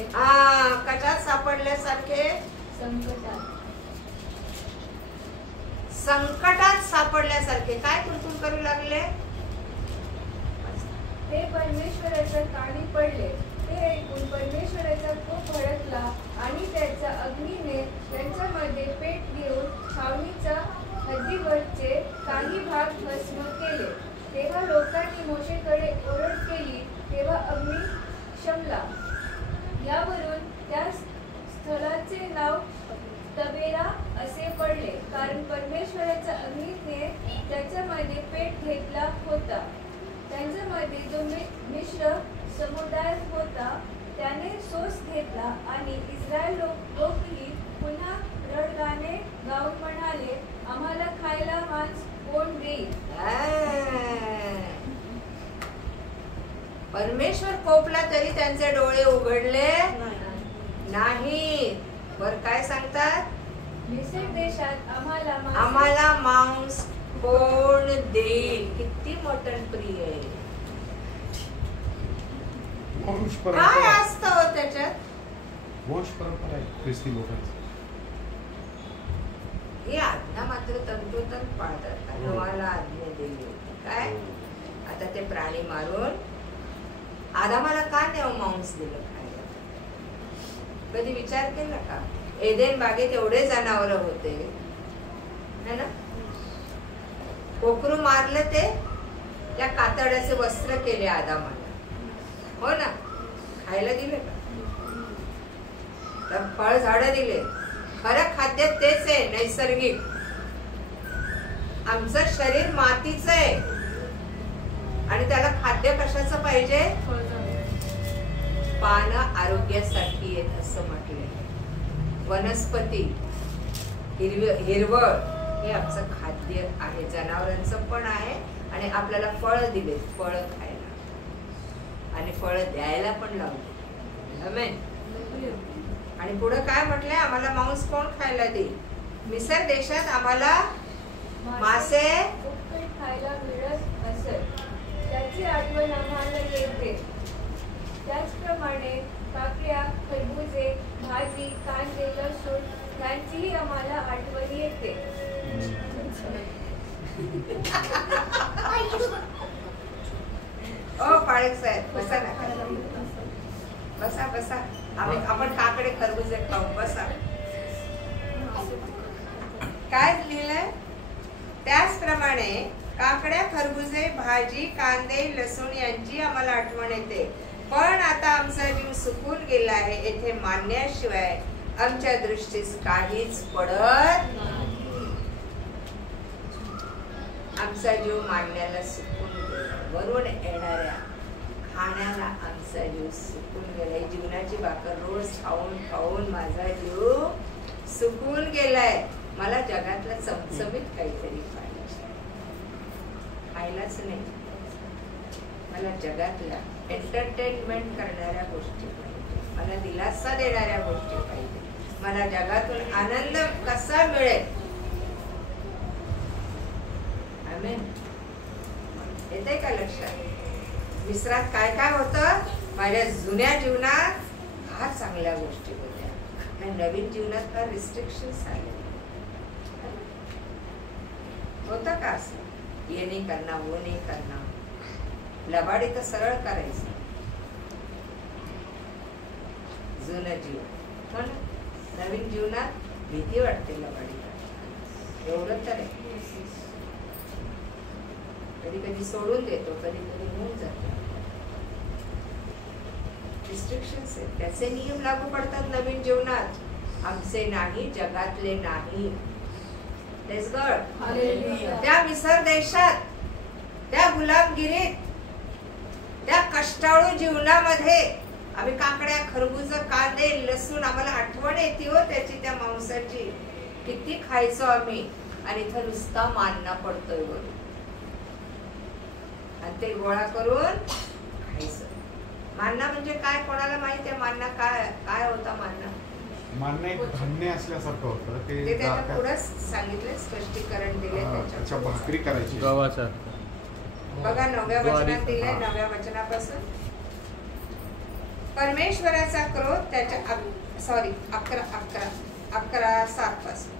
कशात सापडल्यासारखे. संकटात सापडल्यासारखे काय कुरकुर करू लागले. ते परमेश्वराच्या कानी पडले. ते ऐकून परमेश्वराचा कोप भडकला आणि त्याच्या अग्नीने त्यांच्यामध्ये पेट घेऊन छावणीच्या हद्दीवरचे काही भाग भस्म केले. तेव्हा लोकांनी मोशेकडे ओरड केली, तेव्हा अग्नी शमला. यावरून त्या स्थळाचे नाव तबेरा असे पडले, कारण परमेश्वराच्या अग्नीने त्याच्यामध्ये पेट घेतला होता. त्यांच्यामध्ये जो मिश्र समुदाय होता त्याने सोस घेतला आणि इस्रायल लोकही पुन्हा रडगाणे गाऊन म्हणाले, आम्हाला खायला मांस कोण देईल. परमेश्वर कोपला तरी त्यांचे डोळे उघडले नाही. वर काय सांगतात. मिस्र देशात आम्हाला मांस कोण देईल. किती मटण प्रिय आहे. काय असतं त्याच्यात. वंश परंपरा आहे ख्रिस्ती लोकांची. हे आज्ञा मात्र तंतोतंत पाळतात. नोहाला आज्ञा दिली होती काय, आता ते प्राणी मारून आदामाला का मांस दिलं खायला? कधी विचार केला का? एदेन बागेत एवढे जनावर होते है ना, कोकरू मारलं ते त्या कातड्याचे वस्त्र केले आदामाला, हो ना, खायला दिले का? तर फळ झाड दिले. खरं खाद्य तेच आहे नैसर्गिक. आमचं शरीर मातीचं आहे आणि त्याला खाद्य कशाचं पाहिजे? पानं आरोग्यासाठी आहेत असं म्हटलंय. वनस्पती हिरवळ हे आमचं खाद्य आहे, जनावरांचं पण आहे. आणि आपल्याला फळ दिले, फळ खायला आणि फळ द्यायला पण लावले. आमेन. आणि पुढे काय म्हटलंय? आम्हाला मांस कोण खायला देईल? मिसर देशात आम्हाला मासे खायला मिळत असत, त्याची आठवण आम्हाला येते. त्याचप्रमाणे काकड्या, खरबुजे, भाजी, कांदे, लसूण यांचीही आम्हाला आठवण येते. ओ पाळक साहेब बसा ना, बसा बसा. आपण काकडे खरबुजे खाऊ, बसा. काय लिहिलंय? त्याचप्रमाणे काकड्या, खरबुजे, भाजी, कांदे, लसूण यांची आम्हाला आठवण येते. पण आता आमचा जीव सुकून गेला आहे, येथे मानण्याशिवाय आमच्या दृष्टीस काहीच पडत नाही. आमचा जीव मानण्याला सुकून गेला, वरून येणाऱ्या खाण्याला आमचा जीव सुकून गेलाय. जीवनाची भाकर रोज खाऊन खाऊन माझा जीव सुकून गेलाय. मला जगातलं चमचमीत काहीतरी खायलाच नाही. मला जगातल्या एंटरटेनमेंट करणाऱ्या गोष्टी पाहिजे, मला दिलासा देणाऱ्या गोष्टी पाहिजे. मला जगातून आनंद कसा मिळेल? आमेन. येते का लक्षात? मिसरात काय काय होतं? माझ्या जुन्या जीवनात फार चांगल्या गोष्टी होत्या आणि नवीन जीवनात फार रिस्ट्रिक्शन्स आले. होतं का असं? ये नाही करना, वो नाही करना. लबाडी तर सरळ करायचं. जुनं जीवन, हो ना. नवीन जीवनात भीती वाटते लबाडी करायला. एवढं तर आहे. कधी कधी सोडून देतो, कधी कधी होऊन जातो. रिस्ट्रिक्शन्स आहेत, त्याचे नियम लागू पडतात नवीन जीवनात. आमचे नाही, जगातले नाही. त्या मिसर देशात, त्या गुलामगिरीत, त्या कष्टाळू जीवनामध्ये आम्ही काकड्या, खरबूज, कांदे, लसूण आम्हाला आठवण येते हो त्याची, त्या मांसाची. किती खायचो आम्ही आणि इथं नुसता मानना पडतोय वरून. आणि ते गोळा करून खायचं. मानना म्हणजे काय? कोणाला माहिती आहे मानना काय काय होता? मानना एक धान्य असल्यासारखं होतं. ते त्याच्या पुढे सांगितलं, स्पष्टीकरण दिले त्याच्या. भाकरी करायची गव्हाचा. बघा 9व्या वचनात दिलंय. 9व्या वचनापासून परमेश्वराचा क्रोध त्याच्या 11:7 पासून.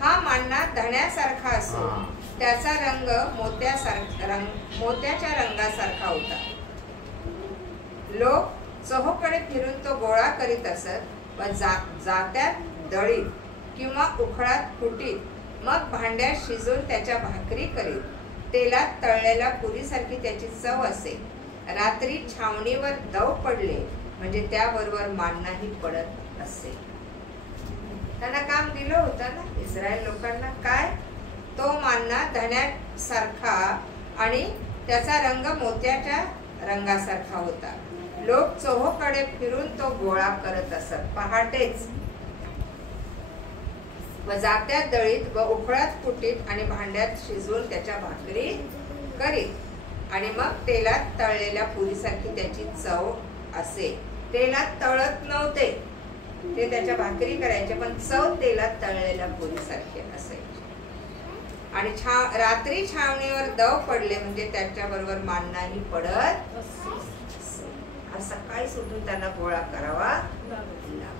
हा मानना धण्यासारखा असून त्याचा रंग मोत्याच्या रंगासारखा होता. लोक चहूकडे फिरून तो गोळा करीत असत व जात्यात दळीत किंवा उखळात कुटीत, मग भांड्यात शिजून त्याच्या भाकरी करीत. तेलात तळलेल्या पुरीसारखी त्याची चव असे. रात्री छावणीवर दव पडले म्हणजे त्याबरोबर माननाही पडत असे. त्यांना काम दिलं होतं ना इस्रायल लोकांना. काय? तो मानना धण्यासारखा आणि त्याचा रंग मोत्याच्या रंगासारखा होता. लोक चोहोकडे फिरून तो गोळा करत असत. पहाटेच व जात्यात दळीत व उखळात कुटीत आणि भांड्यात शिजवून त्याच्या भाकरी करीत आणि मग तेलात तळलेल्या पुरीसारखी त्याची चव असे. तेलात तळत नव्हते, ते त्याच्या भाकरी करायचे, पण चव तेलात तळलेल्या पुरीसारखी असायची. आणि रात्री छावणीवर दव पडले म्हणजे त्याच्या बरोबर माननाही पडत. आज सकाळी सुटून त्यांना गोळा करावा लागला.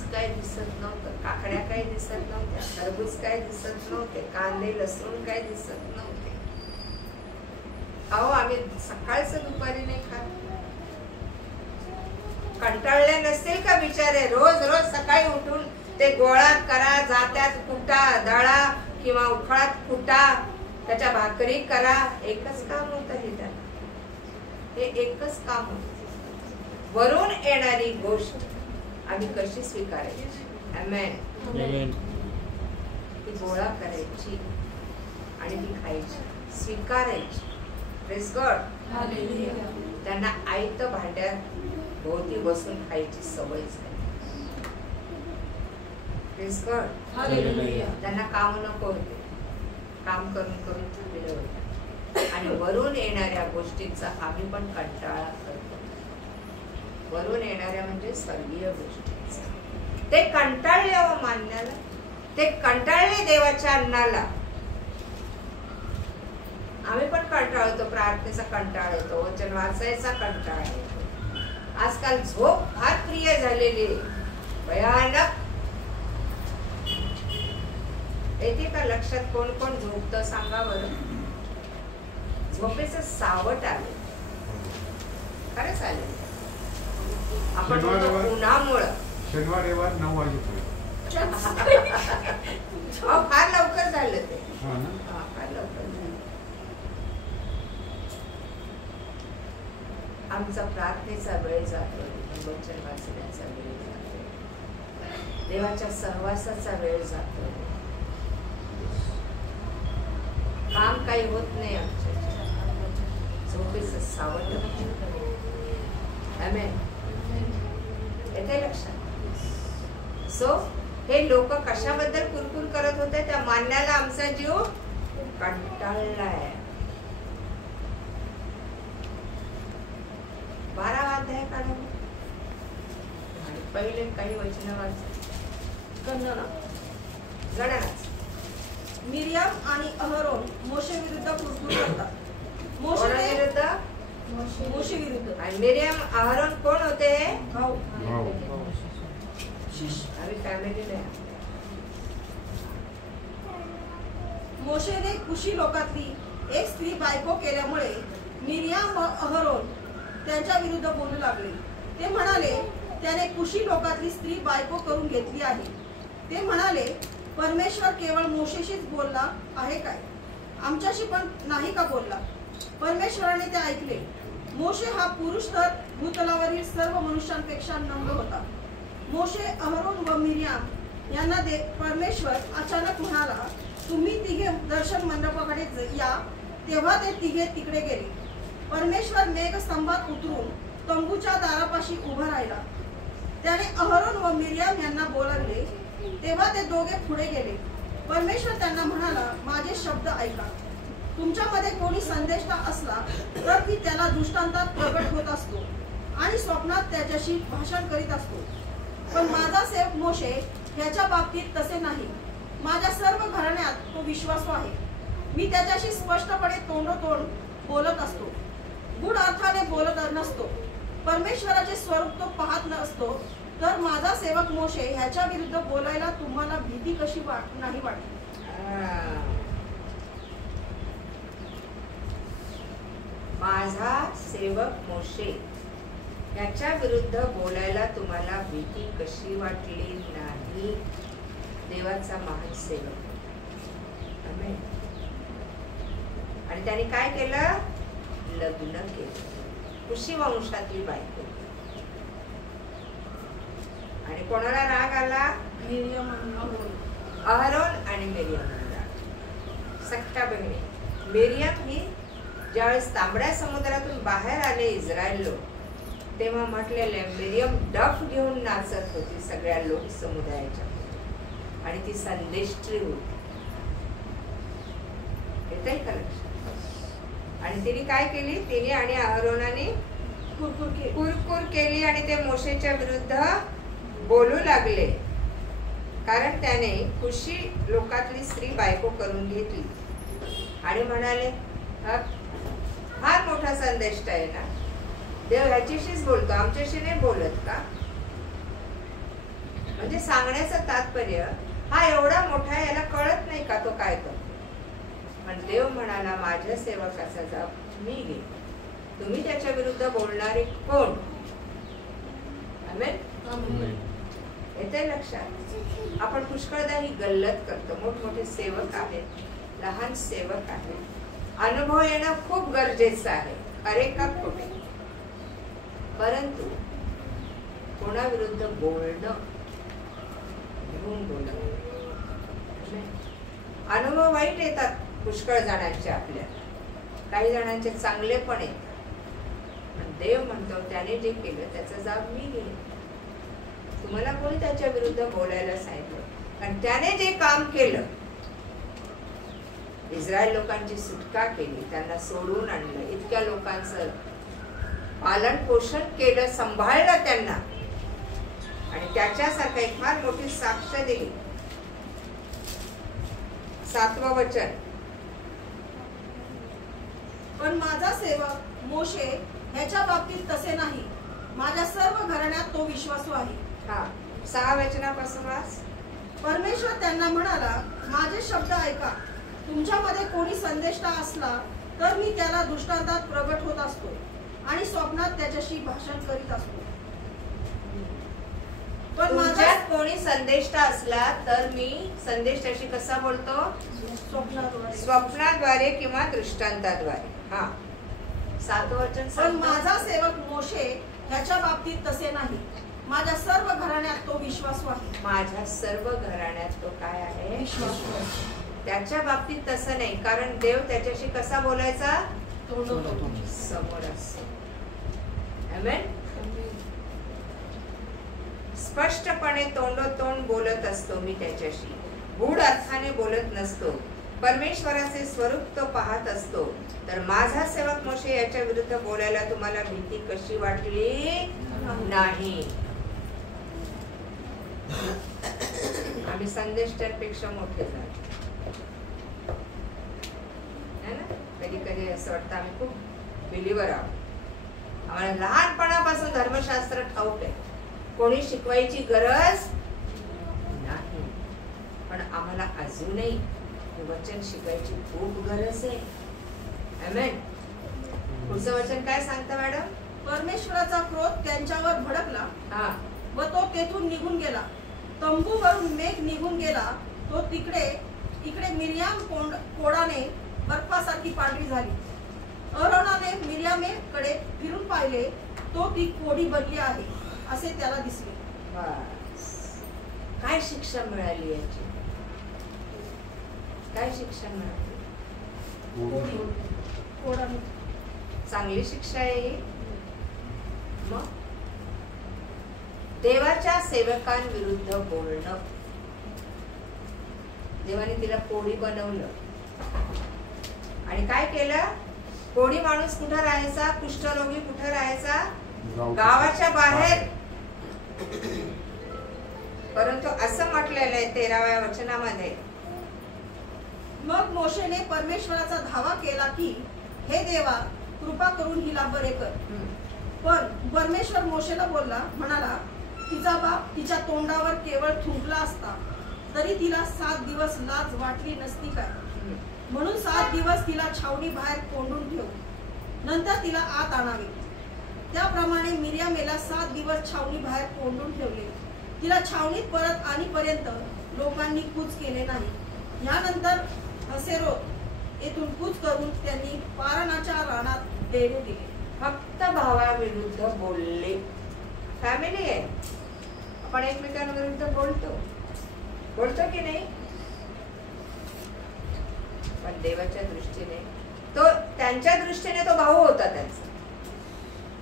ऊस काय दिसत नव्हतं, काकड्या काय दिसत नव्हत्या, टरबूज काय दिसत नव्हते, कांदे लसूण काय दिसत नव्हते. अहो आम्ही सकाळचं दुपारी नाही खात. कंटाळले नसतील का बिचारे? रोज रोज सकाळी उठून ते गोळा करा, जात्यात कुटा, दळा किंवा उखळात कुटा, त्याच्या भाकरी करा. एकच काम होतं हे त्यांना. हे एकच काम होतं. वरून येणारी गोष्ट आम्ही कशी स्वीकारायची? आमेन. Amen. ती गोळा करायची आणि ती खायची, स्वीकारायची. Praise God. त्यांना आयत भांड्यात भोवती बसून खायची सवय झाली. Praise God. त्यांना काम नको होते, काम करून करून थकले होते. आणि वरून येणाऱ्या गोष्टींचा आम्ही पण कंटाळा करतो. वरून येणाऱ्या म्हणजे स्वर्गीय गोष्टींचा. ते कंटाळले व मान्याला, ते कंटाळले देवाच्या अन्नाला. आम्ही पण कंटाळतो, प्रार्थनेचा कंटाळ येतो, वचन वाचायचा कंटाळ येतो. आजकाल झोप फार प्रिय झालेली, भयानक. येते का लक्षात कोण कोण झोपतं सांगा बरं? झोपेचं सावट आले, खरंच आले. आपण उन्हामुळं शनिवार रविवार 9 वाजेपर्यंत फार लवकर झालं ते. हा ना? फार लवकर झालं. आमचा प्रार्थनेचा वेळ जातो, वचन वाचण्याचा वेळ जातो, देवाच्या सहवासाचा वेळ जातो. काम काही होत नाही आमच्या झोपेचं सावट. आमेन. येते लक्षात? सो हे लोक कशाबद्दल कुरकुर करत होते? त्या मान्याला आमचा जीव कंटाळलाय. 12 अध्याय काढा आणि पहिले काही वचन वाच. गणनाच. मिरियाम आणि अहरोन मोशे विरुद्ध कुरकुर करतात. विरुद्ध मोशे विरुद्ध. आणि मिरियाम अहरोन कोण होते? भाऊ. आम्ही फॅमिली नाही. मोशेने कुशी लोकातली एक स्त्री बायको केल्यामुळे मिरियाम व अहरोन त्यांच्या विरुद्ध बोलू लागले. ते म्हणाले, त्याने कुशी लोकातली स्त्री बायको करून घेतली आहे. ते म्हणाले, परमेश्वर केवळ मोशेशीच बोलला आहे काय? आमच्याशी पण नाही का बोलला? परमेश्वराने ते ऐकले. मोशे हा पुरुष तर भूतलावरील सर्व मनुष्यांपेक्षा नम्र होता. मोशे, अहरोन व मिरियाम यांना परमेश्वर अचानक म्हणाला, तुम्ही तिघे दर्शन मंडपाकडे या. तेव्हा ते तिघे तिकडे गेले. परमेश्वर मेघस्तंभात उतरून तंबूच्या दारापाशी उभा राहिला. त्याने अहरोन व मिरियाम यांना बोलावले. तेव्हा ते दोघे पुढे गेले. परमेश्वर त्यांना म्हणाला, माझे शब्द ऐका. तुमच्यामध्ये कोणी संदेष्टा असला तर मी त्याला दृष्टांतात प्रगट होत असतो आणि स्वप्नात त्याच्याशी भाषण करीत असतो. पण माझा सेवक मोशे ह्याच्या बाबतीत तसे नाही. माझ्या सर्व घराण्यात तो विश्वासू आहे. मी त्याच्याशी स्पष्टपणे तोंडोतोंड बोलत असतो, गूढ अर्थाने बोलत नसतो. परमेश्वराचे स्वरूप तो पाहत नसतो. तर माझा सेवक मोशे ह्याच्या विरुद्ध बोलायला तुम्हाला भीती कशी नाही वाटली? माझा सेवक मोशे याच्या विरुद्ध बोलायला तुम्हाला भीती कशी वाटली नाही? देवाचा महान सेवक. आमेन. आणि त्याने काय केलं? लग्न केलं. कुशी वंशातली बायको. आणि कोणाला राग आला? अहरोन आणि मिरियामला. सख्या बहिणी. मिरियाम ही ज्यावेळेस तांबड्या समुद्रातून बाहेर आले इस्रायल लोक, तेव्हा म्हटलेले मिरियम डफ घेऊन नाचत होती सगळ्या लोक समुदायाच्या. आणि ती संदेष्टी होती. येतंय का लक्षात? आणि तिने काय केली? तिने आणि अहरोनाने कुरकुर केली आणि ते मोशेच्या विरुद्ध बोलू लागले. कारण त्याने कुशी लोकातली स्त्री बायको करून घेतली. आणि म्हणाले, फार मोठा संदेश आहे ना, देव ह्याच्याशीच बोलतो, आमच्याशी नाही बोलत का? म्हणजे सांगण्याचं तात्पर्य हा एवढा मोठा आहे, याला कळत नाही का तो काय करतो. पण देव म्हणाला माझ्या सेवकाचा जाब मी घेईन. तुम्ही त्याच्या विरुद्ध बोलणारे कोण? आमेन. येते लक्षात. आपण पुष्कळदा ही गल्लत करतो. मोठमोठे सेवक आहेत, लहान सेवक आहेत. अनुभव येणं खूप गरजेचं आहे, खरे का खोटे. परंतु कोणाविरुद्ध बोलणं, घेऊन बोलणं. अनुभव वाईट येतात पुष्कळ जणांचे, आपल्या काही जणांचे चांगले पण येतात. पण देव म्हणतो त्याने जे केलं त्याचा जाब मी घेईन. तुम्हाला कोणी त्याच्या विरुद्ध बोलायला सांगितलं? कारण त्याने जे काम केलं, इस्रायल लोकांची सुटका केली, त्यांना सोडून आणलं, इतक्या लोकांचं पालन पोषण केलं, सांभाळलं त्यांना, आणि त्याच्यासारखं एक फार मोठी साक्ष दिली. 7वं वचन. पण माझा सेवक मोशे ह्याच्या बाबतीत तसे नाही. माझ्या सर्व घराण्यात तो विश्वासू आहे. हा 6 वचनापासून वाच. परमेश्वर त्यांना म्हणाला, माझे शब्द ऐका. तुमच्यामध्ये कोणी संदेष्टा असला तर मी त्याला दृष्टांतात प्रगट होत असतो आणि स्वप्नात त्याच्याशी भाषण करीत असतो. पण तुमच्यात कोणी संदेष्टा असला तर मी संदेष्टाशी कसा बोलतो? स्वप्नाद्वारे किंवा दृष्टांताद्वारे. हा 7वं वचन. पण माझा सेवक मोशे ह्याच्या बाबतीत तसे नाही. माझ्या सर्व घराण्यात तो विश्वासू आहे. माझ्या सर्व घराण्यात तो काय आहे? विश्वासू आहे. त्याच्या बाबतीत तसं नाही, कारण देव त्याच्याशी कसा बोलायचा? समोर असतो. आमेन. स्पष्टपणे तोंडोतोंड बोलत असतो मी त्याच्याशी, गूढ अर्थाने बोलत नसतो. परमेश्वराचे स्वरूप तो पाहत असतो. तर माझा सेवक मोशे याच्या विरुद्ध बोलायला तुम्हाला भीती कशी वाटली नाही? आम्ही संदेष्टांपेक्षा मोठे झालो. कधी कधी असं वाटतं आम्ही खूप बिलीवर आहोत. आम्हाला लहानपणापासून धर्मशास्त्र ठाऊक आहे, कोणी शिकवायची गरज नाही. पण आम्हाला अजूनही वचन शिकायची खूप गरज आहे. आमेन. पुढचं वचन काय सांगतं मॅडम? परमेश्वराचा क्रोध त्यांच्यावर भडकला हा व तो तेथून निघून गेला. तंबूवरून मेघ निघून गेला. तो इकडे मिर्याम कोडाने बर्फासारखी पांढरी झाली. अरोनाने मिर्यामेकडे फिरून पाहिले, तो ती कोडी बनली आहे असे त्याला दिसले. काय शिक्षा मिळाली याची? काय शिक्षा मिळाली? कोडाने. चांगली शिक्षा आहे. मग देवाच्या सेवकांविरुद्ध बोलणं. देवाने तिला कोडी बनवलं आणि काय केलं? कोडी माणूस कुठं राहायचा? कुष्ठरोगी कुठं राहायचा? गावाच्या बाहेर. परंतु असं म्हटलेलं आहे 13व्या वचनामध्ये, मग मोशेने परमेश्वराचा धावा केला की हे देवा, कृपा करून हिला बरे कर. पण परमेश्वर मोशेला म्हणाला, तिचा बाप तिच्या तोंडावर केवळ थुंकला असता तरी तिला 7 दिवस लाज वाटली नसती काय? म्हणून 7 दिवस तिला छावणी बाहेर कोंडून ठेव, नंतर तिला आत आणावे. त्याप्रमाणे मिर्यामेला 7 दिवस छावणी बाहेर कोंडून ठेवले. तिला छावणीत परत आणीपर्यंत लोकांनी कूच केले नाही. यानंतर हसेरोत येथून कूच करून त्यांनी पारानाच्या रानात डेरे दिले. फक्त भावाविरुद्ध बोलले. फॅमिली आहे, आपण एकमेकांविरुद्ध बोलतो की नाही? पण देवाच्या दृष्टीने त्यांच्या दृष्टीने तो भाऊ होता त्यांचा,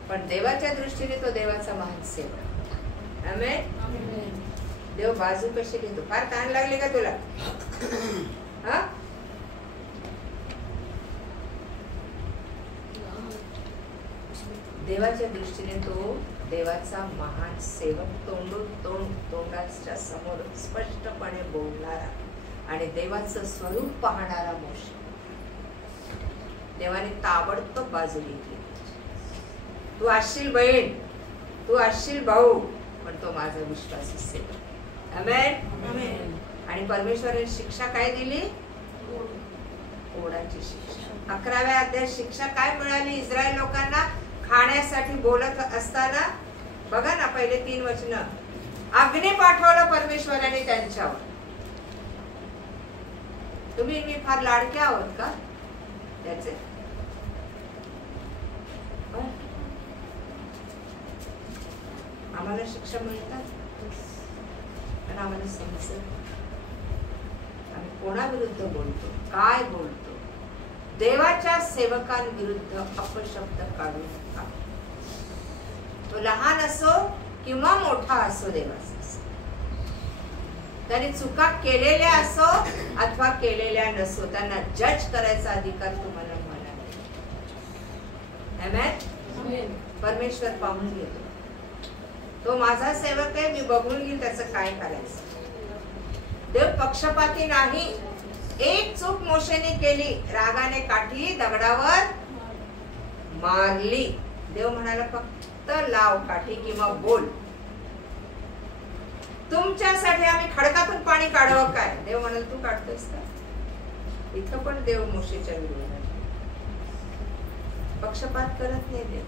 पण देवाच्या दृष्टीने तो देवाचा महान सेवक. आमेन. देव बाजू कशी घेतो? फार ताण लागले का तुला? हा, देवाच्या दृष्टीने तो देवाचा महान सेवक, तोंडाच्या समोर स्पष्टपणे बोलणारा आणि देवाचं स्वरूप पाहणारा मोशे. देवाने ताबडतोब बाजू घेतली. तू असशील बहीण, तू असशील भाऊ, पण तो माझा विश्वासी सेवक. आमेन. आणि परमेश्वराने शिक्षा काय दिली? कोडाची शिक्षा. 11व्या अध्यायात शिक्षा काय मिळाली इस्रायल लोकांना? खाण्यासाठी बोलत असताना बघा ना, पहिले 3 वचन, अग्नी पाठवलं परमेश्वराने त्यांच्यावर. तुम्ही मी फार लाडके आहोत का त्याचे? आम्हाला शिक्षा मिळतात पण आम्हाला समजत आम्ही कोणाविरुद्ध बोलतो, काय बोलतो. देवाच्या सेवकांविरुद्ध अपशब्द काढू नका. तो लहान असो किंवा मोठा असो, देवाचा त्यांनी चुका केलेल्या असो अथवा केलेल्या नसो, त्यांना जज करायचा अधिकार तुम्हाला मला नाही. परमेश्वर पाहून घेतो. तो माझा सेवक आहे, मी बघून घेईन त्याचं काय करायचं. देव पक्षपाती नाही. एक चूक मोशेने केली, रागाने काठी दगडावर मारली. देव म्हणाला फक्त लाव काठी किंवा बोल. तुमच्यासाठी आम्ही खडकातून पाणी काढावं काय? देव म्हणाल तू काढतोस का? इथं पण देव मोशेच्या विरोधात पक्षपात करत नाही. देव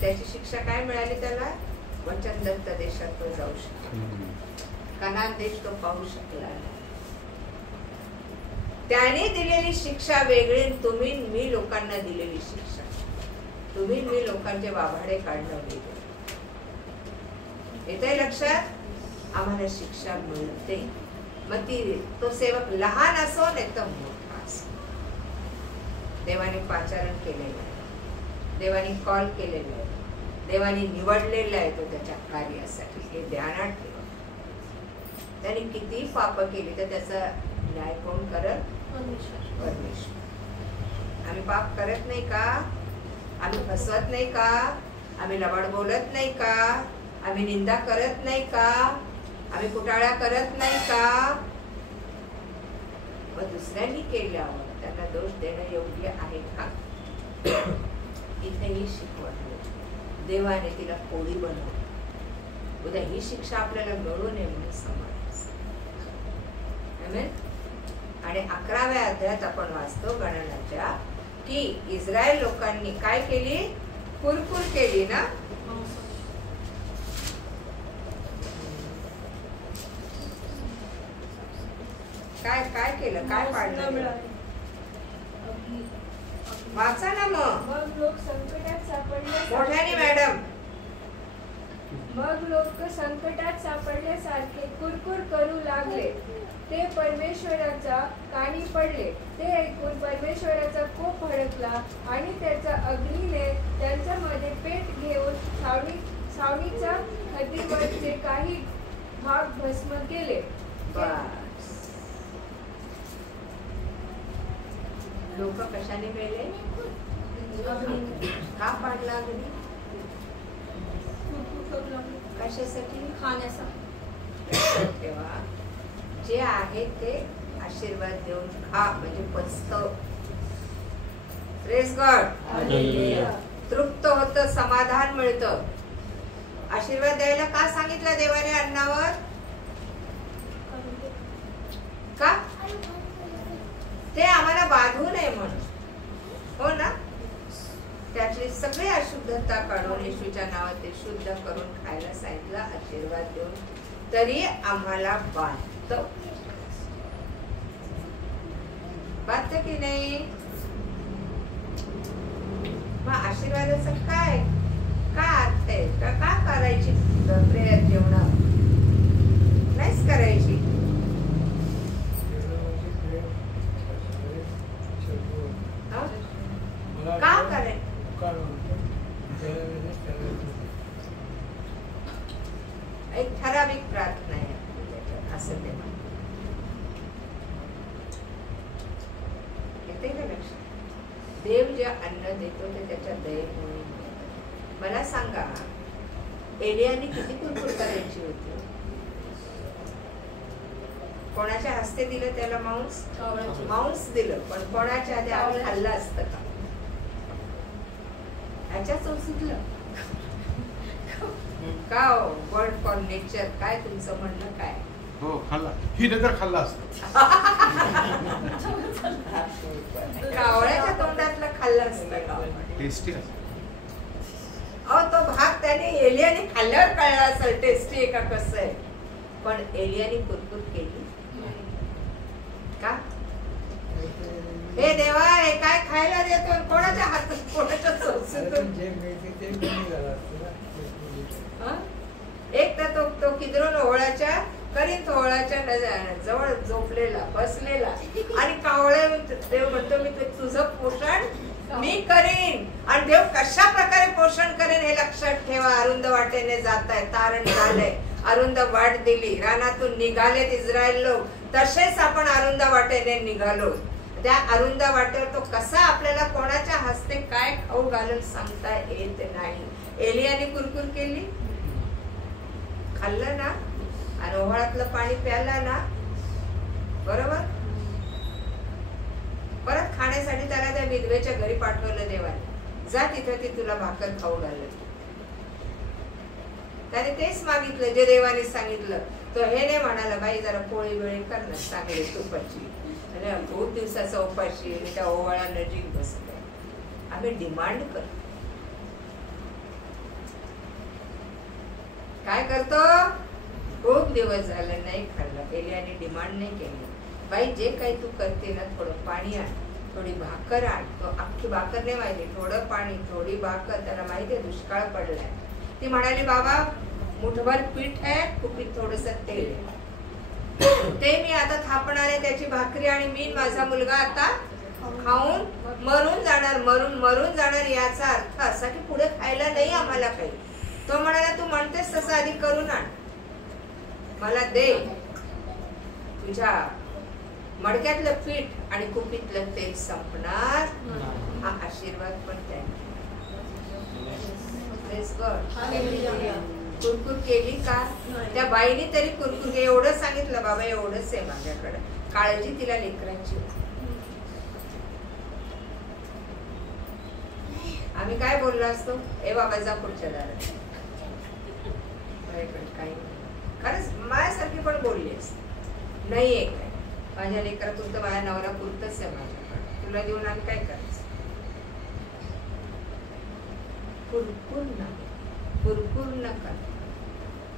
त्याची शिक्षा काय मिळाली त्याला? वचनदत्त देशात तो जाऊ शकला, कनान देश तो पाहू शकला. त्याने दिलेली शिक्षा वेगळी, तुम्ही मी लोकांना दिलेली शिक्षा, तुम्ही मी लोकांचे वाभाडे काढणं वेगळं. येते लक्षात? आम्हाला शिक्षा मिळते. मग ती तो सेवक लहान असो नाही तर मोठा असो. देवाने पाचारण केलेलं आहे, देवाने कॉल केलेलं आहे, देवाने निवडलेला आहे तो त्याच्या कार्यासाठी. हे ध्यानात ठेवा. त्याने किती पाप केली तर त्याचा न्याय कोण करत? परमेश्वर. आम्ही पाप करत नाही का? आम्ही फसवत नाही का? आम्ही लबाड बोलत नाही का? आम्ही निंदा करत नाही का? आम्ही कुटाळा करत नाही का? मग दुसऱ्यांनी केल्यावर त्यांना दोष देणं योग्य आहे का? इथेही शिकवण. देवाने तिला कोळी बनवली. उद्या ही शिक्षा आपल्याला मिळू नये म्हणून समाज. आणि 11व्या अध्यायात आपण वाचतो गणनाच्या की इस्रायल लोकांनी काय केली? कुरकुर केली ना. काय काय केलं? काय पाडलं? वाचा ना मग. मग लोक संकटात सापडले. मोठ्याने मॅडम. मग लोक संकटात सापडल्यासारखे कुरकुर करू लागले. ते परमेश्वराच्या कानी पडले. ते ऐकून परमेश्वराचा कोप भडकला आणि त्याच्या अग्नीने त्यांच्यामध्ये पेट घेऊन छावणीच्या हद्दीवरचे काही भाग भस्म केले. लोक कशाने मेले? का पाडला अग्नी? कशासाठी? खाण्यासाठी. तेव्हा जे आहे ते आशीर्वाद देऊन खा म्हणजे पचतं. Praise God. तृप्त होतं, समाधान मिळतं. आशीर्वाद द्यायला का सांगितलं देवाने अन्नावर? का? ते आम्हाला बाधू नये म्हणून. हो ना. त्यातली सगळी अशुद्धता काढून येशूच्या नावात ते शुद्ध करून खायला सांगितलं, आशीर्वाद देऊन. तरी आम्हाला बाधतं. बाधतं की नाही? मग आशीर्वादाचं काय अर्थ आहे? का करायची प्रेयर जेवण? नाहीच करायची. का करायचं? एक ठराविक प्रार्थना आहे असं ते येते का लक्षात? देव जे अन्न देतो ते त्याच्या दयेमुळे. मला सांगा, एलियाने किती कुरकुर करायची होती? कोणाच्या हस्ते दिलं त्याला? मांस दिलं. पण कोणाच्या आधी आम्ही खाल्लं असतं का? ह्याच्या चौसीतलं का वर्ड फॉर नेचर, काय तुमचं म्हणणं काय? हो खाल्ला, ही नगर खाल्ला असतं. कावळ्याच्या तोंडातलं खाल्लं असतं का? टेस्टी असतं. अहो तो भाग त्याने एलियाने खाल्ल्यावर कळला असेल टेस्टी आहे का कसं आहे. पण एलियाने कुरकुर केली का? हे देवा, हे काय खायला देतो? कोणाच्या हातात, कोणाच्या संस्थेतून? एक तर तो किद्रोन ओहळाच्या करीन ओहळाच्या जवळ झोपलेला बसलेला आणि कावळे देव म्हणतो मी तुझं पोषण मी करीन. आणि देव कशा प्रकारे पोषण करेन हे लक्षात ठेवा. अरुंद वाटेने जात आहे, तारण झालंय, अरुंद वाट दिली, रानातून निघालेत इस्रायल लोक, तसेच आपण अरुंद वाटेने निघालो. त्या अरुंद वाटेवर तो कसा आपल्याला कोणाच्या हस्ते काय खाऊ घालून सांगता येत नाही. एलियाने कुरकुर केली, खाल्लं ना, आणि ओहळातलं पाणी प्यायला ना, बरोबर. परत खाण्यासाठी त्याला त्या विधवेच्या घरी पाठवलं देवाने. जा तिथं ती तुला भाकर खाऊ घालत. त्याने तेच मागितलं जे देवाने सांगितलं. तो हे नाही म्हणाला बाई जरा पोळी वेळी कर ना चांगली तुपाची, खूप दिवसाचा उपाशी त्या ओवाळा नजीक बसले. आम्ही डिमांड करतो. काय करतो? खूप दिवस झाले नाही खाल्लं. एलियाने डिमांड नाही केली. बाई जे काही तू करते ना, थोडं पाणी आण, थोडी भाकर आण. अख्खी भाकर नाही माहिती, थोडं पाणी थोडी भाकर. त्याला माहितीये दुष्काळ पडलाय. ती म्हणाली बाबा मुठभर पीठ आहे, कुपीत थोडस तेल आहे, ते मी आता थापणार आहे त्याची भाकरी, आणि मी माझा मुलगा आता खाऊन मरून जाणार. मरून जाणार याचा अर्थ असा की पुढे खायला नाही आम्हाला काही. तो म्हणाला तू म्हणतेस तसं आधी करून आण, मला दे. तुझ्या मडक्यातलं पीठ आणि कुपीतलं तेल संपणार. हा आशीर्वाद पण त्यांनी कुरकुर केली का? त्या बाईने तरी कुरकुर केली. एवढं सांगितलं बाबा एवढंच आहे माझ्याकडे. काळजी तिला लेकरांची. आम्ही काय बोललो असतो, ए बाबा जा पुढच्या दारात. काही खरंच माझ्यासारखी पण बोललीस नाहीये काय. माझ्या लेकरा तुमचं माझ्या नवरा पुरतच आहे माझ्याकडे, तुला देऊन आम्ही काय करायचं. कुरकुर नका,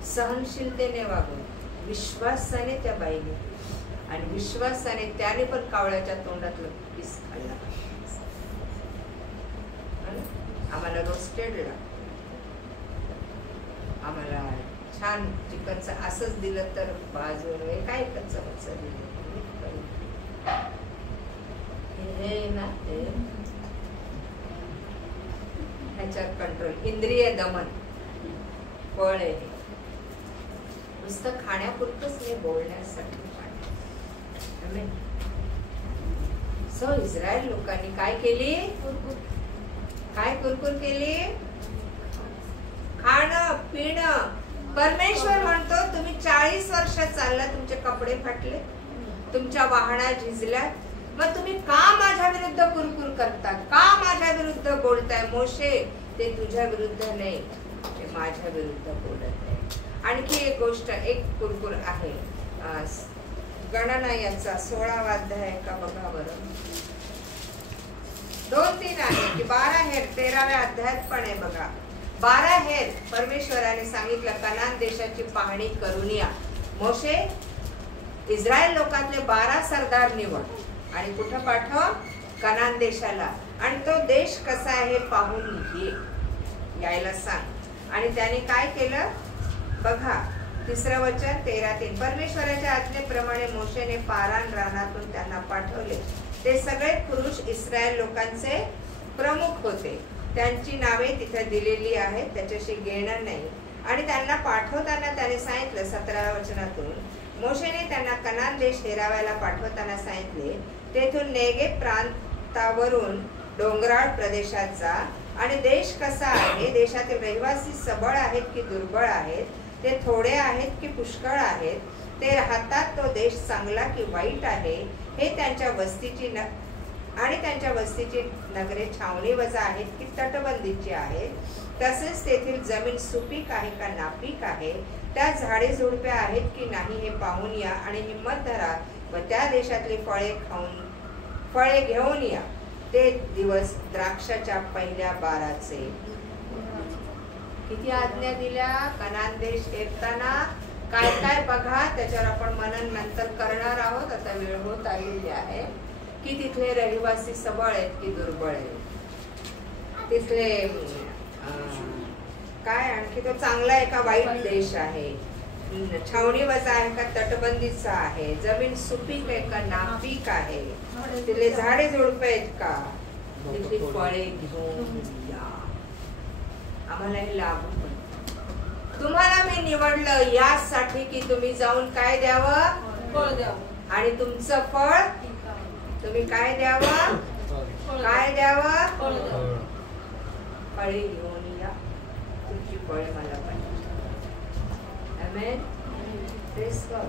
सहनशीलतेने वागून विश्वासाने त्या बाईने, आणि विश्वासाने त्याने पण कावळ्याच्या तोंडातलं पीस खाल्ला. आम्हाला रोस्टेडला, आम्हाला छान चिकनचं असंच दिलं तर भाजून काय कच्चं दिलं हे ना, ते ह्याच्यात कंट्रोल, इंद्रिय दमन फळ आहे. नुसतं खाण्यापुरतंच नाही, बोलण्यासाठी. सो इस्रायल लोकांनी काय केली? काय कुरकुर केली? खाणं पिणं. परमेश्वर म्हणतो तुम्ही 40 वर्ष चालला, तुमचे कपडे फाटले, तुमच्या वाहना झिजल्या, मग तुम्ही का माझ्या विरुद्ध कुरकुर करता? का माझ्या विरुद्ध बोलताय? मोशे ते तुझ्या विरुद्ध नाही, ते माझ्या विरुद्ध बोलत आहे. आणखी एक गोष्ट, एक कुरकुर आहे. गणना याचा 16वा अध्याय का बघा बरं. 2-3 आहे की 12 हेर 13व्या अध्यायात पण आहे बघा. 12 हेर परमेश्वराने सांगितलं कनान देशाची पाहणी करून या. मोशे इस्रायल लोकांतले 12 सरदार निवड आणि कुठं पाठव? कनान देशाला. आणि तो देश कसा आहे हे पाहून यायला सांग. आणि त्याने काय केलं बघा, 3रं वचन 13-3. परमेश्वराच्या आज्ञेप्रमाणे मोशेने पारान रानातून त्यांना पाठवले. ते सगळे पुरुष इस्रायल लोकांचे प्रमुख होते. त्यांची नावे तिथे दिलेली आहेत, त्याच्याशी घेणं नाही. आणि त्यांना पाठवताना त्याने सांगितलं 17व्या वचनातून, मोशेने त्यांना कनान देश हेरावायला पाठवताना सांगितले, तेथून नेगेब प्रांतावरून डोंगराळ प्रदेशात जा. आणि देश कसा आहे? देशातील रहिवासी सबळ आहेत की दुर्बळ आहेत? ते थोडे आहेत की पुष्कळ आहेत? ते राहतात तो देश चांगला की वाईट आहे? हे त्यांच्या वस्तीची आणि त्यांच्या वस्तीची नगरे छावणी वजा आहेत की तटबंदीची आहेत, तसेच तेथील जमीन सुपीक आहे का नापीक आहे, त्या झाडे झुडपे आहेत की नाही हे पाहून या आणि हिंमत धरा व त्या देशातली फळे घेऊन या. ते दिवस द्राक्षाच्या पहिल्या बाराचे. किती आज्ञा दिल्या कनान देश येताना, काय काय बघा, त्याच्यावर आपण मनन नंतर करणार आहोत. आता वेळ होत आलेली आहे की तिथले रहिवासी सबळ आहेत की दुर्बळ आहेत, तिथले काय आणखी तो चांगला आहे का वाईट देश आहे, छावणी वजा आहे का तटबंदीचा आहे, जमीन सुपीक आहे का नापीक आहे, तिथले झाडे झुडपे आहेत का, तिथली फळे घेऊन या. आम्हाला हे लागू पडतं. तुम्हाला मी निवडलं यासाठी की तुम्ही जाऊन काय द्यावं, फळ द्यावं आणि तुमचं फळ तुम्ही काय द्यावं, काय द्यावं, फळे घेऊन या. तुमची फळे मला पाहिजे. आमेन. Praise God.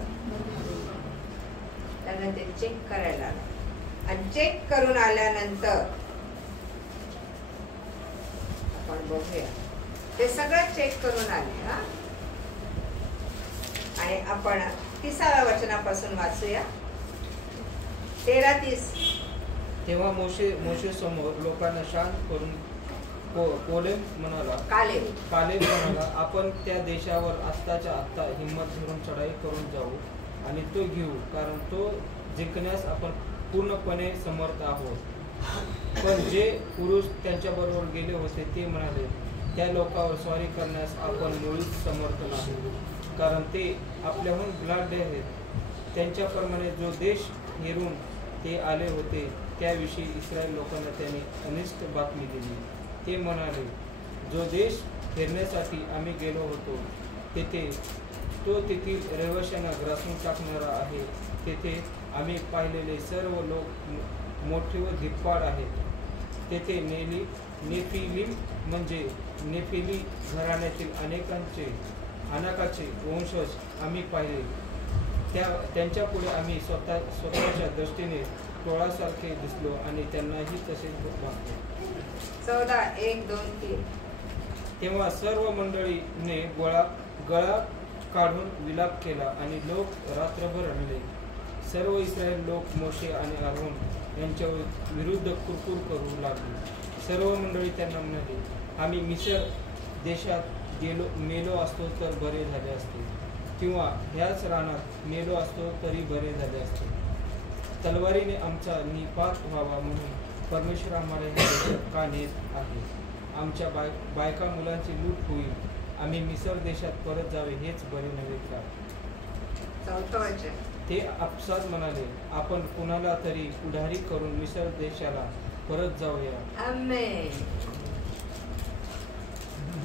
त्यांना ते चेक करायला आणि चेक करून आल्यानंतर आपण बघूया. ते सगळं चेक करून आले हा. आणि आपण 30व्या वचनापासून वाचूया. 13-30. तेव्हा मोशे समोर लोकांना शांत करून कालेब म्हणाला, आपण त्या देशावर आत्ताच्या आत्ता हिंमत धरून चढाई करून जाऊ आणि तो घेऊ, कारण तो जिंकण्यास आपण पूर्णपणे समर्थ आहोत. पण जे पुरुष त्यांच्याबरोबर गेले होते ते म्हणाले, त्या लोकांवर स्वारी करण्यास आपण मुळीच समर्थ नाही, कारण ते आपल्याहून बलाढ्य आहेत. त्यांच्याप्रमाणे जो देश हेरून ते आले होते त्याविषयी इस्रायल लोकांना त्यांनी अनिष्ट बातमी दिली. ते म्हणाले, जो देश फिरण्यासाठी आम्ही गेलो होतो तो तेथील रहिवाशांना ग्रासून टाकणारा आहे. तेथे आम्ही पाहिलेले सर्व लोक मोठे व धिप्पाड आहेत. तेथे नेफिलीम म्हणजे नेफिली घराण्यातील अनाकाचे वंशज आम्ही पाहिले. त्यांच्या पुढे आम्ही स्वतःच्या दृष्टीने टोळासारखे दिसलो आणि त्यांनाही तसेच वाटले. 14, 1, 2, 3. तेव्हा सर्व मंडळीने गळा काढून विलाप केला आणि लोक रात्रभर रडले. सर्व इस्रायल लोक मोशे आणि आरोन यांच्या विरुद्ध कुरकुर करू लागले. सर्व मंडळी त्यांना म्हणाले, आम्ही मिस्र देशात मेलो असतो तर बरे झाले असते, किंवा ह्याच रानात मेलो असतो तरी बरे झाले असते. तलवारीने आमचा निपात व्हावा म्हणून परमेश्वर आम्हाला ह्या देशात का नेत आहे. आमच्या बायका मुलांची लूट होईल. आम्ही मिस्र देशात परत जावे हेच बरे नव्हे का. 4थं वचन. ते आपसात म्हणाले, आपण कुणाला तरी पुढारी करून मिस्र देशाला परत जाऊया. आमेन.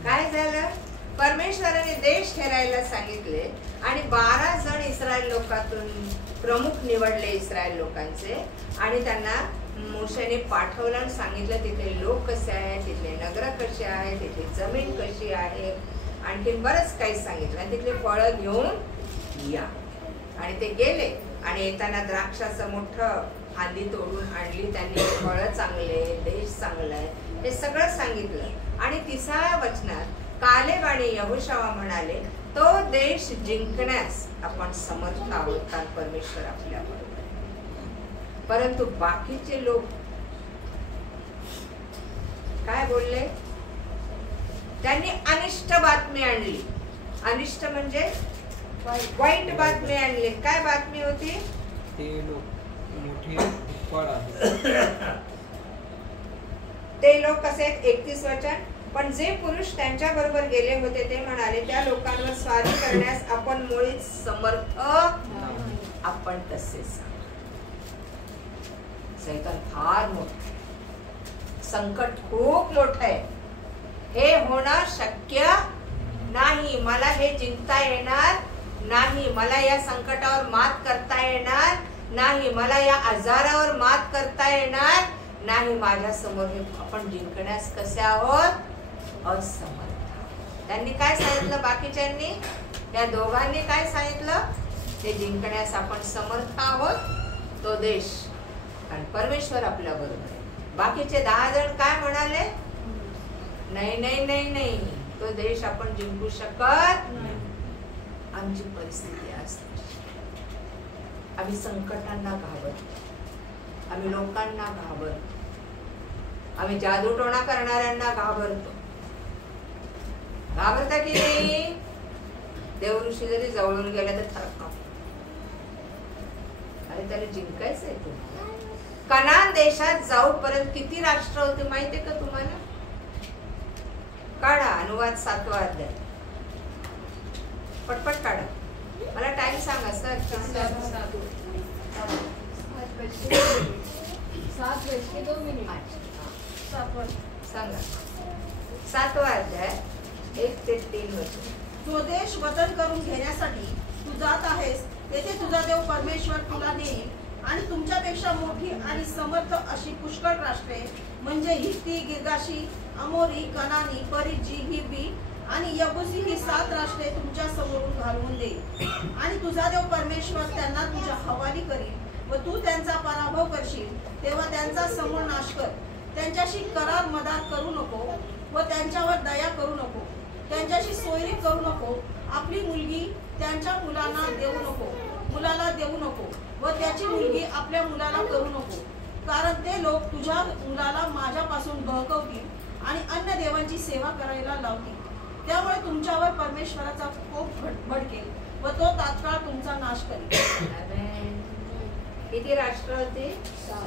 काय झालं, परमेश्वराने देश ठेरायला सांगितले आणि 12 जण इस्रायल लोकातून प्रमुख निवडले इस्रायल लोकांचे, आणि त्यांना मोशेने पाठवलं आणि सांगितलं तिथले लोक कसे आहेत, तिथले नगर कसे आहेत, तिथली जमीन कशी आहे, आणखीन बरंच काही सांगितलं. आणि तिथले फळं घेऊन या. आणि ते गेले आणि येताना द्राक्षाचं मोठं फांदी तोडून आणली त्यांनी. फळं चांगले, देश चांगला आहे, हे सगळं सांगितलं. आणि 30व्या वचनात कालेब आणि यहोशुआ म्हणाले, तो देश जिंकण्यास आपण समर्थ आहोत, कारण परमेश्वर आपल्याबरोबर. परंतु बाकीचे लोक काय बोलले, त्यांनी अनिष्ट बातमी आणली. अनिष्ट म्हणजे वाईट बातमी आणली. काय बातमी होती, ते लोक मोठे धिप्पाड आहेत. ते लोक कसे आहेत. 31 वचन. पण जे पुरुष त्यांच्या बरोबर गेले होते ते म्हणाले, त्या लोकांवर स्वारी करण्यास आपण मुळीच समर्थ. आपण तसेच. सैतान फार मोठं, संकट खूप मोठं आहे. हे होणं शक्य नाही. मला हे जिंकता येणार नाही. मला या संकटावर मात करता येणार नाही. मला या आजारावर मात करता येणार नाही. माझ्या समोर हे आपण जिंकण्यास कसे आहोत, असमर्थ. त्यांनी काय सांगितलं, बाकीच्यांनी, या दोघांनी काय सांगितलं, ते जिंकण्यास आपण समर्थ आहोत. तो देश कारण परमेश्वर आपल्या बरोबर आहे. बाकीचे 10 जण काय म्हणाले? नाही नाही नाही नाही, तो देश आपण जिंकू शकत नाही. आमची परिस्थिती असते, आम्ही संकटांना घाबरतो, आम्ही लोकांना घाबरतो, आम्ही जादूटोणा करणाऱ्यांना घाबरतो. घाबरता की नाही? देवऋषी जरी जवळून गेला तर थरकाप. अरे त्याला जिंकायचंय तुम्हाला. कनान देशात जाऊपर्यंत किती राष्ट्र होते माहितीये का तुम्हाला? काढा अनुवाद 7वा अध्याय, पटपट काढा. मला टाइम सांगा सर. 7:02 सांगा. 7वा अध्याय 1 ते 3 होते. जो देश वचन करून घेण्यासाठी तू जात आहेस तेथे तुझा देव परमेश्वर तुला नेईल आणि तुमच्यापेक्षा मोठी आणि समर्थ अशी पुष्कळ राष्ट्रे म्हणजे हित्ती, गिर्गाशी, अमोरी, कनानी, परिज्जी, हिब्बी आणि यबुसी ही 7 राष्ट्रे तुमच्या समोरून घालवून देईल. आणि तुझा देव परमेश्वर त्यांना तुझ्या हवाली करील व तू त्यांचा पराभव करशील. तेव्हा त्यांचा समूळ नाश कर. त्यांच्याशी करार मदार करू नको व त्यांच्यावर दया करू नको. त्यांच्याशी सोयरी करू नको. आपली मुलगी त्यांच्या मुलाला देऊ नको व त्याची मुलगी आपल्या मुलाला करू नको. कारण ते लोक तुझ्या मुलाला माझ्यापासून बहकवतील आणि अन्य देवांची सेवा करायला लावतील. त्यामुळे तुमच्यावर परमेश्वराचा कोप भडकेल व तो तात्काळ तुमचा नाश करेल. किती राष्ट्र होते?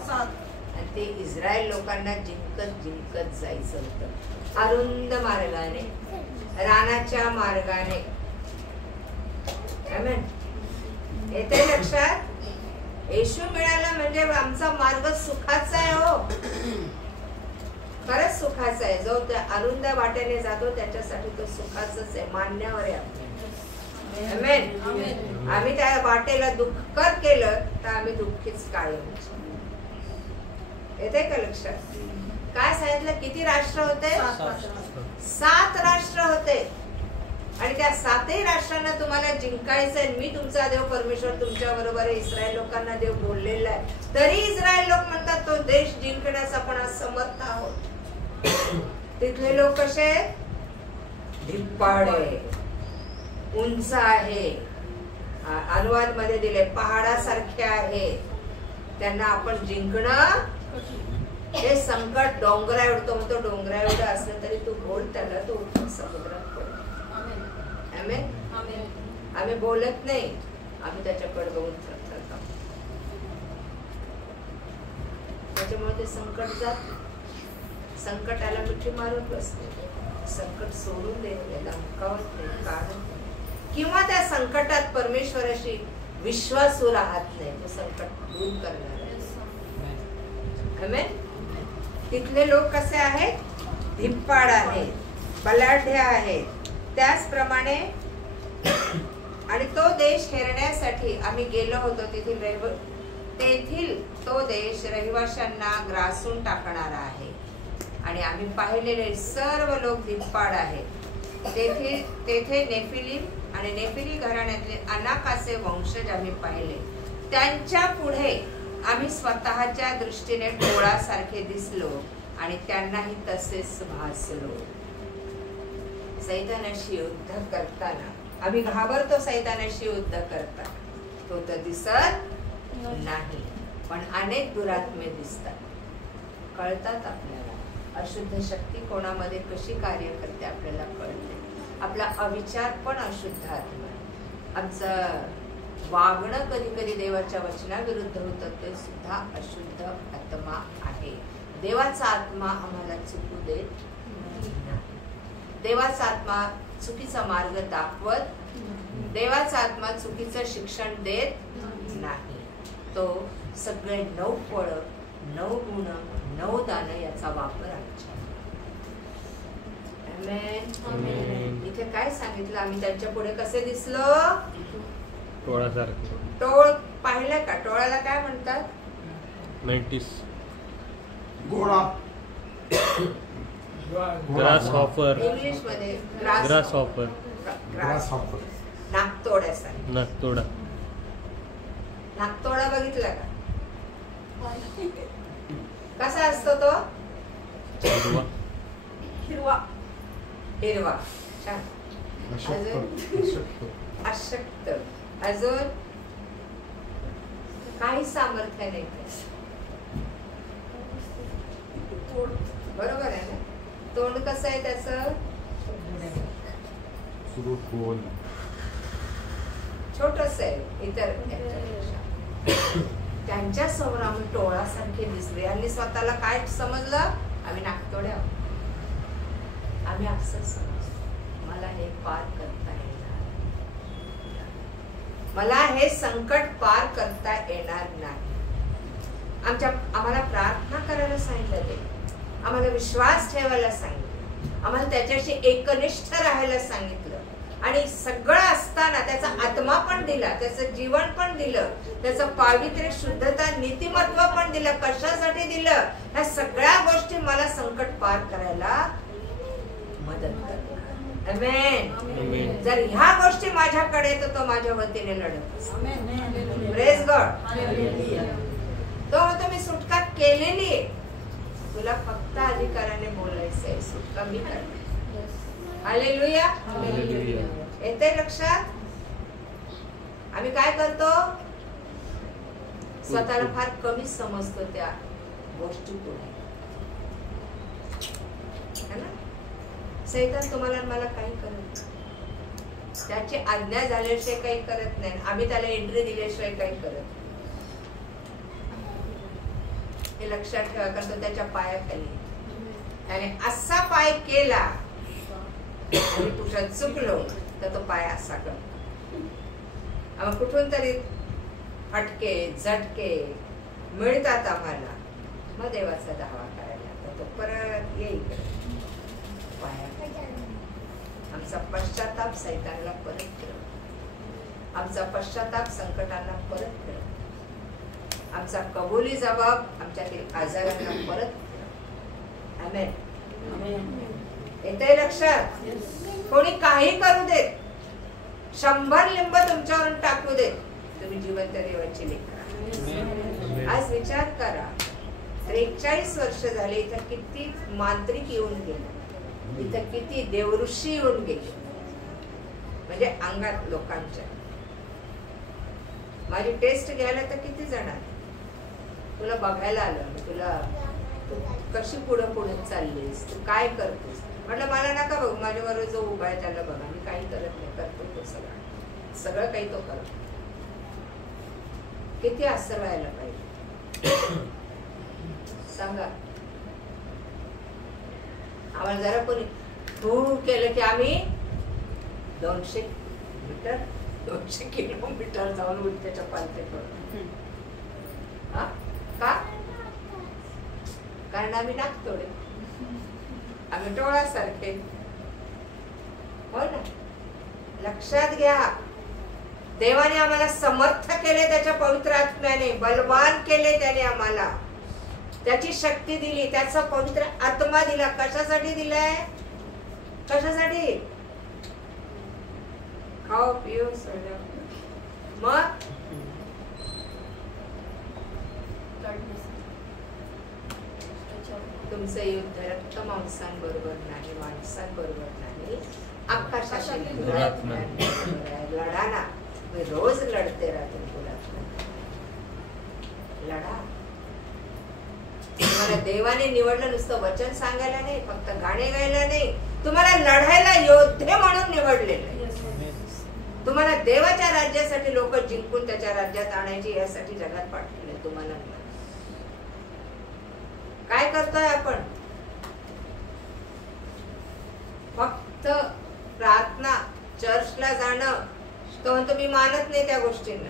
7. आणि ते इस्रायल लोकांना जिंकत जायचं होतं. अरुंद मार्गाने, रानाच्या मार्गाने. येते लक्षात? येशू मिळाला म्हणजे आमचा मार्ग सुखाचा आहे. हो, खरंच सुखाचा आहे. जो त्या अरुंद वाटेने जातो त्याच्यासाठी तो सुखाचाच आहे, मान्यावर आहे. आम्ही त्या वाटेला दुःखकर केलं तर आम्ही दुःखीच कायम. येते का लक्षात? काय सांगितलं? किती राष्ट्र होते? 7 राष्ट्र होते. आणि त्या 7ही राष्ट्रांना तुम्हाला जिंकायचंय. मी तुमचा देव परमेश्वर तुमच्या बरोबर आहे. इस्रायल लोकांना देव बोललेला आहे. तरी इस्रायल लोक म्हणतात तो देश जिंकण्यास आपण असमर्थ आहोत. तिथले लोक कसे? धिप्पाडे, उंच आहे. अनुवाद मध्ये दिले पहाडासारखे आहे. त्यांना आपण जिंकणं, हे संकट डोंगरा एवढतो म्हणतो. डोंगरा एवढं असलं तरी तू बोल त्याला, तू समुद्रात पड. आम्ही बोलत नाही, आम्ही त्याच्याकडे बघून थरथरतो. त्याच्यामुळे ते संकट जात. संकटाला मिठी मारून बसते. संकट सोडून देते, धमकावत नाही, काढत नाही. किंवा त्या संकटात परमेश्वराशी विश्वासू राहत नाही. तो संकट दूर करणार आहे. तिथले लोक कसे आहेत? धिप्पाड आहेत, बलाढ्य आहेत. त्याचप्रमाणे आणि तो देश हेरण्यासाठी आम्ही गेलो होतो. तेथील तो देश रहिवाशांना ग्रासून टाकणारा आहे. आणि आम्ही पाहिलेले सर्व लोक धिप्पाड आहेत. तेथे नेफिलीम आणि नेफिली घराण्यातले अनाकाचे वंशज आम्ही पाहिले. त्यांच्या पुढे आम्ही स्वतःच्या दृष्टीने टोळासारखे दिसलो आणि त्यांनाही तसेच भासलो. सैतानाशी युद्ध करताना आम्ही घाबरतो. सैतानाशी युद्ध करताना तो तर दिसत नाही, पण अनेक दुरात्मे दिसतात, कळतात आपल्याला. अशुद्ध शक्ती कोणामध्ये कशी कार्य करते आपल्याला कळते. आपला अविचार पण अशुद्ध आत्मा. आमचं वागणं कधी कधी देवाच्या वचनाविरुद्ध होतं, ते सुद्धा अशुद्ध आत्मा आहे. देवाचा आत्मा आम्हाला चुकू देत नाही. देवाचा आत्मा चुकीचा मार्ग दाखवत, देवाचा आत्मा चुकीचं शिक्षण देत नाही. तो सगळे 9 फळं, 9 गुण, 9 दान याचा वापर आमच्या. इथे काय सांगितलं? आम्ही त्यांच्या पुढे कसे दिसलो? टोळासारखे. टोळ पाहिलं का? टोळाला काय म्हणतात? मेंटिस, घोडा, ग्रास हॉपर. इंग्लिश मध्ये ग्रास हॉपर, नागतोड्यासारखा. नागतोडा. नागतोडा बघितला का? कसा असतो तो? हिरवा. हिरवा. हिरवा. छान. अजून अशक्त. अजून काही सामर्थ्य नाही. बरोबर आहे ना? तोंड कसं आहे त्याचं? छोटस आहे इतर त्यांच्या समोर आम्ही टोळासारखे दिसले. यांनी स्वतःला काय समजलं? आम्ही नाकतोडे आहोत. आम्ही असं समजतो मला हे पार करता येणार, मला हे संकट पार करता येणार नाही. आम्हाला प्रार्थना करायला सांगितलं, ते आम्हाला विश्वास ठेवायला सांगितलं, आम्हाला त्याच्याशी एकनिष्ठ राहायला सांगितलं. आणि सगळं असताना त्याचा आत्मा पण दिला, त्याचं जीवन पण दिलं, त्याचं पावित्र्य, शुद्धता, नीतिमत्व पण दिलं. कशासाठी दिलं? ह्या सगळ्या गोष्टी मला संकट पार करायला मदत करतात. आमेन. जर ह्या गोष्टी माझ्याकडे तर तो माझ्या वतीने लढत असतो. Praise God. तो म्हणतो मी सुटका केलेली आहे, तुला फक्त अधिकाराने बोलायचंय, सुटका मी करते. हालेलुया. येते लक्षात? आम्ही काय करतो? स्वतःला फार कमी समजतो त्या गोष्टी पुढे. सैतान तुम्हाला मला काही करत नाही, त्याची आज्ञा झाल्याशिवाय काही करत नाही. आम्ही त्याला एंट्री दिल्याशिवाय काही करत नाही. हे लक्षात ठेवा, कारण तो त्याच्या पायाखाली. त्याने असा पाय केला आणि तुझ्या चुकलो तर तो पाय असा करतो. आम्ही कुठून तरी फटके झटके मिळतात आम्हाला, मग देवाचा दावा करायला तर तो परत येईल पाया. आमचा पश्चाताप सैतानला परत फिरव, आमचा पश्चाताप संकटांना परत फिरव, आमचा कबुली जबाब आमच्यातील आजारांना परत फिरव. आमेन. येते लक्षात? कोणी काही करू देत, 100 लिंब तुमच्यावरून टाकू देत, तुम्ही जिवंत देवाची लेकरं. आज विचार करा, 43 वर्ष झाले इथं किती मांत्रिक येऊन गेले, इथं किती देवऋषी येऊन गेले, म्हणजे अंगात लोकांच्या. माझी टेस्ट घ्यायला तर किती जण तुला बघायला आलं, तुला कशी पुढे पुढे चाललीस, तू काय करतेस. म्हटलं मला नका बघू, माझ्याबरोबर जो उभा आहे त्याला बघा, मी काही करत नाही, करतो तो सगळं काही तो करतो. किती असं व्हायला पाहिजे सांगा. आम्हाला जरा कोणी तू केलं की आम्ही 200 किलोमीटर जाऊन उलट्याच्या पालथे पडतो. का? कारण आम्ही नाकतोडे, आम्ही टोळासारखे. हो ना? लक्षात घ्या, देवाने आम्हाला समर्थ केले, त्याच्या पवित्र आत्म्याने बलवान केले, त्याने आम्हाला त्याची शक्ती दिली, त्याचा पवित्र आत्मा दिला. कशासाठी दिलाय? कशासाठी? खाओ पिओ सगळं. मग तुमचं युद्ध रक्त मांसांबरोबर नाही, माणसांबरोबर नाही, आकाशातील लढा ना. मी रोज लढते राहते, लढा. तुम्हाला देवाने निवडलं नुसतं वचन सांगायला नाही, फक्त गाणे गायला नाही, तुम्हाला लढायला योद्धे म्हणून निवडलेलं. तुम्हाला देवाच्या राज्यासाठी लोक जिंकून त्याच्या राज्यात आणायची, यासाठी जगात पाठवले तुम्हाला. काय करतोय आपण? फक्त प्रार्थना, चर्चला जाणं. तो म्हणतो मी मानत नाही त्या गोष्टींना.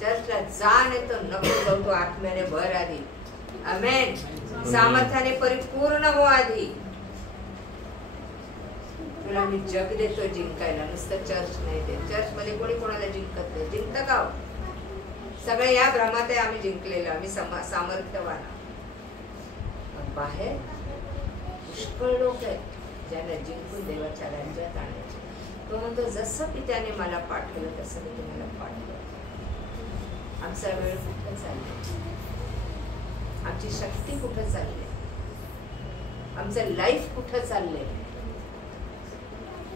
चर्चला जा, नाही तर नको जाऊ, तो आत्म्याने भर आधी. आमेन. सामर्थ्याने परिपूर्ण हो आधी. तुला मी जग देतो जिंकायला, नुसतं चर्च नाही देत. चर्च मध्ये कोणी कोणाला जिंकत नाही. जिंकत का? सगळे या भ्रमात आहे आम्ही जिंकलेलो, आम्ही सामर्थ्यवान. बाहेर पुष्कळ लोक आहेत ज्यांना जिंकून देवाच्या राज्यात आणायचे. तो म्हणतो जसं पित्याने मला पाठवलं तसं मी तुम्हाला पाठवलं. आमचा वेळ कुठं चालला? आमची शक्ती कुठं चालली, आमचं लाईफ कुठं चाललंय.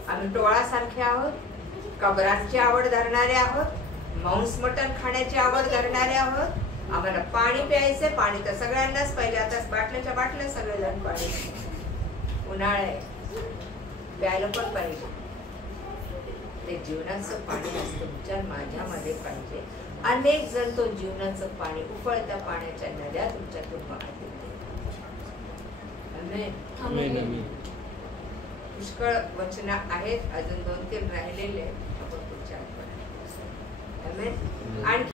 आम्ही टोळासारखे आहोत, कबराची आवड धरणारे आहोत, मांस मटण खाण्याची आवड धरणारे आहोत. आम्हाला पाणी प्यायचंय, पाणी तर सगळ्यांनाच पाहिजे. आता बाटल्याच्या बाटल्या सगळेजण पाणी, उन्हाळा आहे, प्यायला पण पाहिजे. ते जीवनाचं पाणी तुमच्या माझ्यामध्ये पाहिजे. अनेक जण तो जीवनाचं पाणी, उकळत्या पाण्याच्या नद्या तुमच्यातून वाहतील. पुष्कळ वचन आहेत, अजून 2-3 राहिलेले आपण पुढच्या आठवड्यात. आणि